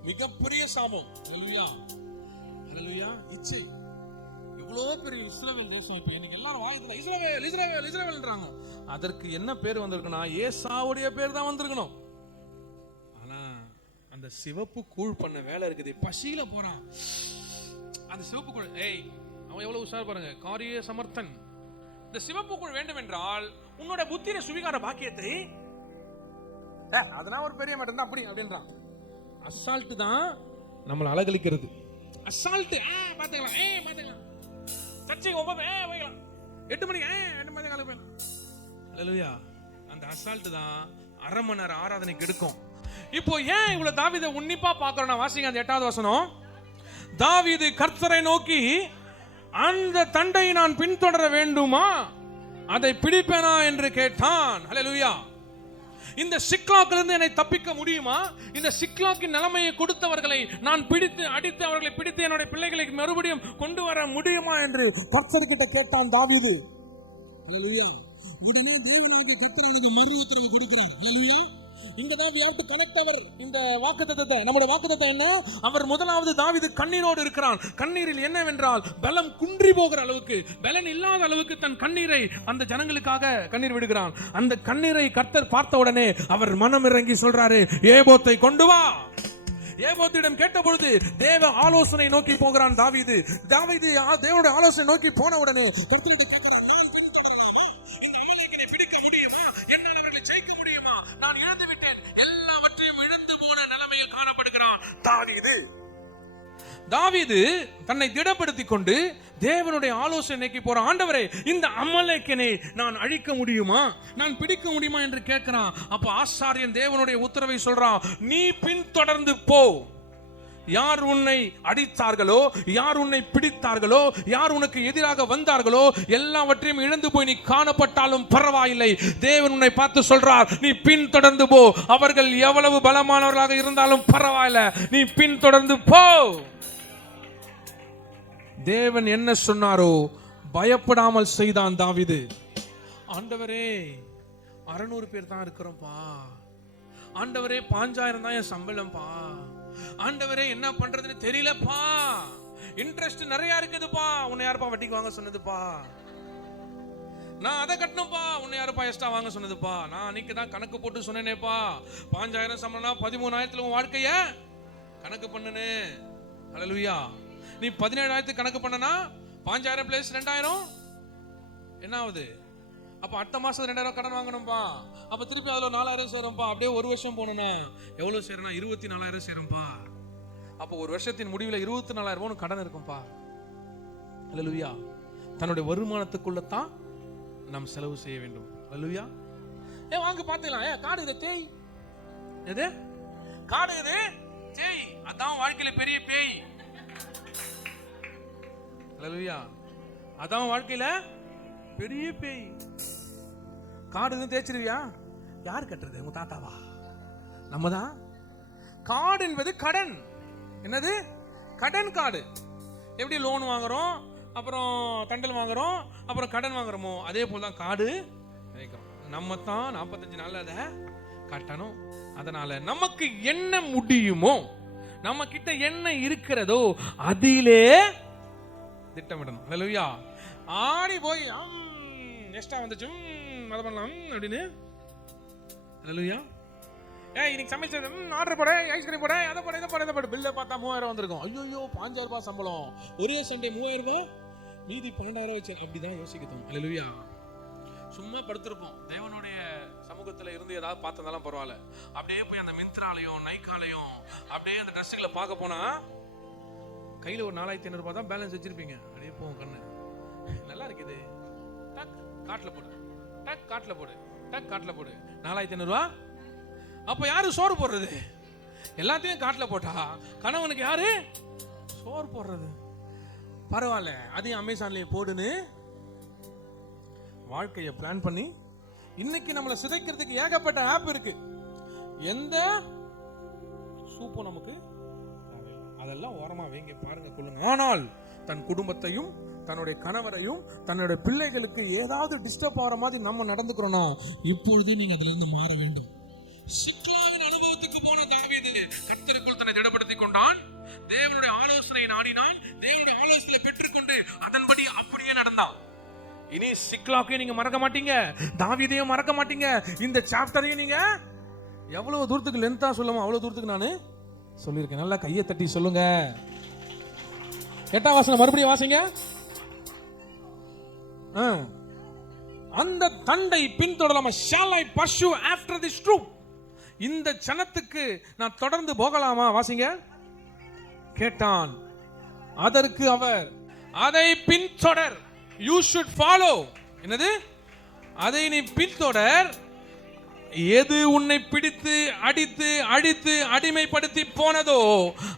மிகப்பெரிய சாபம். ஹல்லேலூயா, ஹல்லேலூயா. இச்சை இவ்வளவு பெரிய இஸ்ரவேல் தேசம், இப்ப எனக்கு எல்லாரும் வாயத்துல இஸ்ரவேல் இஸ்ரவேல் இஸ்ரவேல்ன்றாங்க. அதற்கு என்ன பேர் வந்திருக்குன்னா ஏசாவுடைய பேர் தான் வந்திருக்கணும். ஆனா அந்த சிவப்பு கூழ் பண்ண வேலை இருக்குது. பசியில போறான் அந்த சிவப்பு கூழ். அவன் எவ்வளவு உஷார் பாருங்க, காரிய சமர்த்தன். இந்த சிவப்பு கூழ் வேண்டும் என்றால் உன்னோட புத்திர சுவிகார பாக்கியத்தை, அதனால ஒரு பெரிய மேட்டர் தான் அப்படி அப்படின்றான். அசால்ட் தான் நம்மளை அலகழிக்கிறது. அசால்ட். பாத்துக்கலாம், பாத்துக்கலாம். சர்ச்சைக்கு 9 போய்க்கலாம், 8 மணிக்கு 8 மணி காலையில் போயிடலாம். ஹல்லேலூயா. அந்த அசால்ட் தான் அரை மணி நேரம் ஆராதனைக்கு எடுக்கும். இப்போ ஏன் இவ்வளவு தாவீதை உன்னிப்பா பார்க்கிறோம்? வாசிங்க அந்த 8வது வசனம். தாவீது கர்த்தரை நோக்கி, அந்த தண்டையை நான் பின்தொடர வேண்டுமா, அதை பிடிப்பேனா என்று கேட்டான். ஹல்லேலூயா. இந்த சிக்லாக்கிலிருந்து என்னை தப்பிக்க முடியுமா? இந்த சிக்லாக்கின் நிலைமையை கொடுத்தவர்களை நான் பிடித்து அடித்து அவர்களை பிடித்து என்னுடைய பிள்ளைகளை மறுபடியும் கொண்டு வர முடியுமா என்று கர்த்தர்கிட்ட கேட்டான் தாவீது. ஹல்லேலூயா. உடனே தேவனாகிய கர்த்தர் அவருக்கு மறு உத்தரவு கொடுக்கிறார். ஹல்லேலூயா. இங்க தான் we have to connect our இந்த வாக்குத்தத்தத்தை, நம்முடைய வாக்குத்தத்தம் என்ன? அவர் முதலாவது தாவீது கண்ணீரோடு இருக்கிறான். கண்ணீரில் என்னவென்றால் பலம் குன்றி போகிற அளவுக்கு, பலன் இல்லாத அளவுக்கு தன் கண்ணீரை அந்த ஜனங்களுக்காக கண்ணீர் விடுகிறான். அந்த கண்ணீரை கர்த்தர் பார்த்த உடனே அவர் மனம் இறங்கி சொல்றாரு, ஏபோத்தை கொண்டு வா. ஏபோத்திடம் கேட்ட பொழுது தேவ ஆலோசனை நோக்கி போகிறான் தாவீது. தாவீது தேவனுடைய ஆலோசனை நோக்கி போன உடனே கர்த்தரிடம் கேட்கிறான், இந்த அமலேக்கினை பிடிக்க முடியுமா? என்னால் அவர்களை ஜெயிக்க முடியுமா? நான் இழந்து விட்டேன். எல்லாவற்றையும் இழந்து போன நிலைமையில் காணப்படுகிறான் தாவீது. தன்னை திடப்படுத்திக் கொண்டு தேவனுடைய ஆலோசனைக்கு போற, ஆண்டவரே இந்த அமலேக்கினை நான் அழிக்க முடியுமா, நான் பிடிக்க முடியுமா என்று கேட்கிறான். அப்ப ஆசாரியன் தேவனுடைய உத்தரவை சொல்றான், நீ பின்தொடர்ந்து போ. யார் உன்னை அடித்தார்களோ, யார் உன்னை பிடித்தார்களோ, யார் உனக்கு எதிராக வந்தார்களோ எல்லாவற்றையும் இழந்து போய் நீ காணப்பட்டாலும் பரவாயில்லை. தேவன் உன்னை பார்த்து சொல்றார், நீ பின்தொடர்ந்து போ. அவர்கள் எவ்வளவு பலமானவர்களாக இருந்தாலும் பரவாயில்லை, நீ பின்தொடர்ந்து போ. தேவன் என்ன சொன்னாரோ பயப்படாமல் செய்தான் தாவீது. ஆண்டவரே 600 பேர் தான் இருக்கிறோம்ப்பா, ஆண்டவரே 5000 தான் என் சம்பளம்ப்பா, ஆண்டவரே என்ன பண்றதுன்னு தெரியலப்பா, இன்ட்ரெஸ்ட் நிறைய இருக்குதுப்பா. உன்னை யாருப்பா வட்டிக்கு வாங்க சொன்னதுப்பா? நான் அதை கட்டணும்ப்பா. உன்னை யாருப்பா எக்ஸ்ட்ரா வாங்க சொன்னதுப்பா? நான் அன்னைக்கு தான் கணக்கு போட்டு சொன்னேனேப்பா, 5000 சம்பளம்னா 13000 உன் வாழ்க்கைய கணக்கு பண்ணுனே. ஹல்லேலூயா. நீ 17000 கணக்கு பண்ணனா 5000 பிளஸ் 2000 என்ன ஆகுது? அப்ப அடுத்த மாசம் 2000 கடன் வாங்கணும்பா. அப்ப திருப்பி அதுல 4000 சேரும்பா. அப்படியே ஒரு வருஷம் போனோம்னா எவ்வளவு சேரணும்? 24000 சேரும்பா. அப்ப ஒரு வருஷத்தின் முடிவில் 24000 கடன் இருக்கும்பா. ஹல்லேலூயா. தன்னுடைய வருமானத்துக்குள்ளதான் நாம் செலவு செய்ய வேண்டும். ஹல்லேலூயா. வாங்க பாத்துக்கலாம். காடு இது தேய், எது காடு இது தேய், அதான் வாழ்க்கையில பெரிய பேய். ஹல்லேலூயா. அதான் வாழ்க்கையில பெரிய பேய். காடு தேய்ச்சிருவியா? யார் கட்டுறது? உங்க தாத்தாவா? நம்ம தான். காடு என்பது கடன். என்னது? கடன். காடு எப்படி லோன் வாங்குறோம், அப்புறம் தண்டல் வாங்குறோம், அப்புறம் கடன் வாங்குறோமோ அதே போலதான் காடு நம்ம தான் 45 நாள்ல அதை கட்டணும். அதனால நமக்கு என்ன முடியுமோ, நம்ம கிட்ட என்ன இருக்கிறதோ அதிலே திட்டமிடணும். ஹல்லேலூயா. ஆடி போய் எக்ஸ்ட்ரா வந்துச்சு அதை பண்ணலாம் அப்படின்னு. ஹல்லேலூயா. இன்னைக்கு சமைச்சது ஆர்டர் போட, ஐஸ்கிரீம் போட, அதை போட, இதை போட, இதை போட, பில்லை பார்த்தா 3000 வந்திருக்கும். ஐயோ 5000 சம்பளம், ஒரே சண்டே 3000, மீதி 12000 வச்சு. அப்படிதான் யோசிக்கணும். ஹல்லேலூயா. சும்மா படுத்திருப்போம், தேவனுடைய சமூகத்துல இருந்து ஏதாவது பார்த்ததாலும் பரவாயில்ல. அப்படியே போய் அந்த மிந்த்ராலையும் நைக்காலையும் அப்படியே அந்த ட்ரெஸ்ஸுகளை பார்க்க போனா கையில ஒரு 4500 தான் பேலன்ஸ் வச்சிருப்பீங்க. அப்படியே போவோம், கண்ணு நல்லா இருக்குது, டக் காட்டுல போடு, டக் காட்டுல போடு, டக் காட்டுல போடு, 4500. அப்ப யாரு சோறு போடுறது? எல்லாத்தையும் காட்டுல போட்டா கணவனுக்கு யாரு சோறு போடுறது? பரவாயில்ல, அதையும் அமேசான்லயே போடுன்னு வாழ்க்கையை பிளான் பண்ணி இன்னைக்கு நம்மளை சிதைக்கிறதுக்கு ஏகப்பட்ட ஆப் இருக்கு. எந்த சூப்பும் நமக்கு அதெல்லாம் ஓரமா வைங்க, பாருங்க, கொள்ளுங்க. ஆனால் தன் குடும்பத்தையும் தன்னுடைய கணவரையும் தன்னுடைய பிள்ளைகளுக்கு ஏதாவது டிஸ்டர்ப் ஆகிற மாதிரி நம்ம நடந்துக்கிறோம்னா இப்பொழுதே நீங்க அதுல இருந்து மாற வேண்டும். சிக்லாவின் அனுபவத்துக்கு போன தாவீது கர்த்தருக்குள் தன்னை திடப்படுத்திக் கொண்டான், தேவனுடைய ஆலோசனை நாடினான், தேவனுடைய ஆலோசனை பெற்றுக்கொண்டு அதன்படி அப்படியே நடந்தான். இனி சிக்லாக்கையும் நீங்க மறக்க மாட்டீங்க, தாவீதையும் மறக்க மாட்டீங்க. இந்த சாப்டரையும் நீங்க எவ்வளவு தூரத்துக்கு லென்த்தா சொல்லுமோ அவ்வளவு தூரத்துக்கு நானு சொல்லியிருக்கேன். நல்லா கையை தட்டி சொல்லுங்க. 8ஆம் வசனம் மறுபடியும் வாசிங்க. அந்த தண்டை பின்தொடராம shall I pursue after this troop? இந்த ஜனத்துக்கு நான் தொடர்ந்து போகலாமா? வாசிங்க. கேட்டான். அதற்கு அவர், அதை பின்தொடர், you should follow. என்னது? அதை நீ பின்தொடர். எது உன்னை பிடித்து அடித்து அழித்து அடிமைப்படுத்தி போனதோ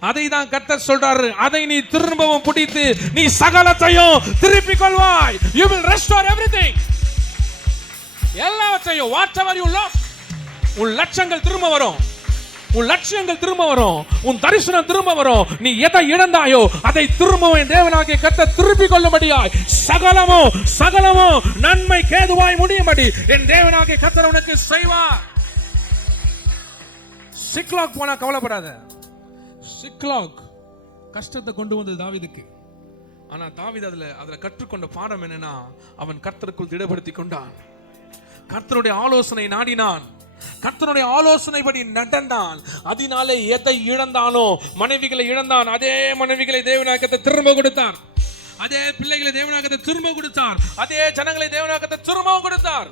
அதை தான் கர்த்தர் சொல்றாரு. அதை நீ திரும்பவும் பிடித்து நீ சகலத்தையும் திருப்பிக் கொள்வாய். You will restore everything. எல்லாவற்றையும், whatever you lost, உன் லட்சங்கள் திரும்ப வரும், உன் லட்சியங்கள் திரும்ப வரும், உன் தரிசனம் திரும்ப வரும். நீ எதை இழந்தாயோ அதை திரும்பவும் தேவனாகிய கர்த்தர் திருப்பிக் கொள்ளும்படியாய் சகலமும் சகலமும் நன்மை கேதுவாய் முடியும்படி என் தேவனாகிய கர்த்தர் உனக்கு செய்வார். சிக்லாக் போனா கவலைப்படாத. சிக்லாக் கஷ்டத்தை கொண்டு வந்தது தாவீதுக்கு. ஆனா தாவீது அதுல கற்றுக்கொண்ட பாடம் என்னன்னா, அவன் கர்த்தருக்குள் திடப்படுத்தி கொண்டான், கர்த்தருடைய ஆலோசனை நாடினான், கர்த்தருடைய ஆலோசனைப்படி நடந்தான். அதனாலே எதை இழந்தானோ, மனைவிகளை இழந்தான், அதே மனைவிகளை தேவனாக்கத்தை திரும்ப கொடுத்தார், அதே பிள்ளைகளை தேவனாக்கத்தை திரும்ப கொடுத்தார், அதே ஜனங்களை தேவனாக்கத்தை திரும்ப கொடுத்தார்.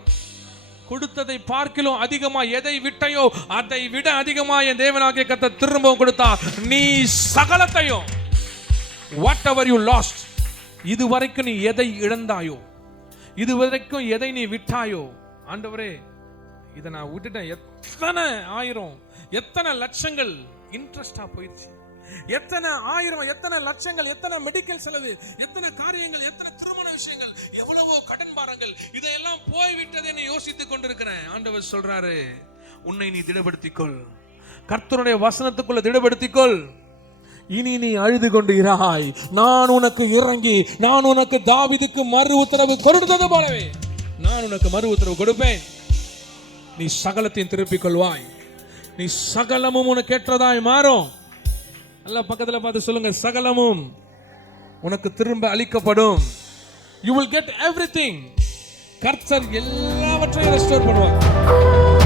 கொடுத்ததை பார்க்கிலும் அதிகமா எதை விட்டையோ அதை விட அதிகமா என் தேவனாகிய கர்த்தர் திரும்பவும் கொடுத்தார். நீ சகலத்தையும், whatever you lost, இதுவரைக்கும் நீ எதை இழந்தாயோ, இதுவரைக்கும் எதை நீ விட்டாயோ, ஆண்டவரே இதை நான் விட்டுட்டேன். எத்தனை ஆயிரம், எத்தனை லட்சங்கள் இன்ட்ரெஸ்டா போயிடுச்சு, எத்தனை ஆயிரம், எத்தனை லட்சங்கள், எத்தனை மெடிக்கல் செலவு, எத்தனை காரியங்கள், எத்தனை திருமண விஷயங்கள், எவ்வளவோ கடன் பாரங்கள், இதையெல்லாம் போய்விட்டது என்று யோசித்துக் கொண்டிருக்கிறேன். ஆண்டவர் சொல்றாரு, உன்னை நீ திடப்படுத்திக்கொள், கர்த்தருடைய வசனத்துக்குள்ள திடப்படுத்திக்கொள். இனி நீ அழுது கொண்டு இராய், நான் உனக்கு இறங்கி, நான் உனக்கு தாவீதுக்கு மறு உத்தரவு கொடுத்தது போலவே நான் உனக்கு மறு உத்தரவு கொடுப்பேன். நீ சகலத்தையும் திருப்பிக் கொள்வாய், நீ சகலமும் உனக்கு ஏற்றதாய் மாறும். நல்ல பக்கத்துல பார்த்து சொல்லுங்க, சகலமும் உனக்கு திரும்ப அளிக்கப்படும். You will get everything. கர்த்தர் எல்லாவற்றையும் ரெஸ்டோர் பண்ணுவார்.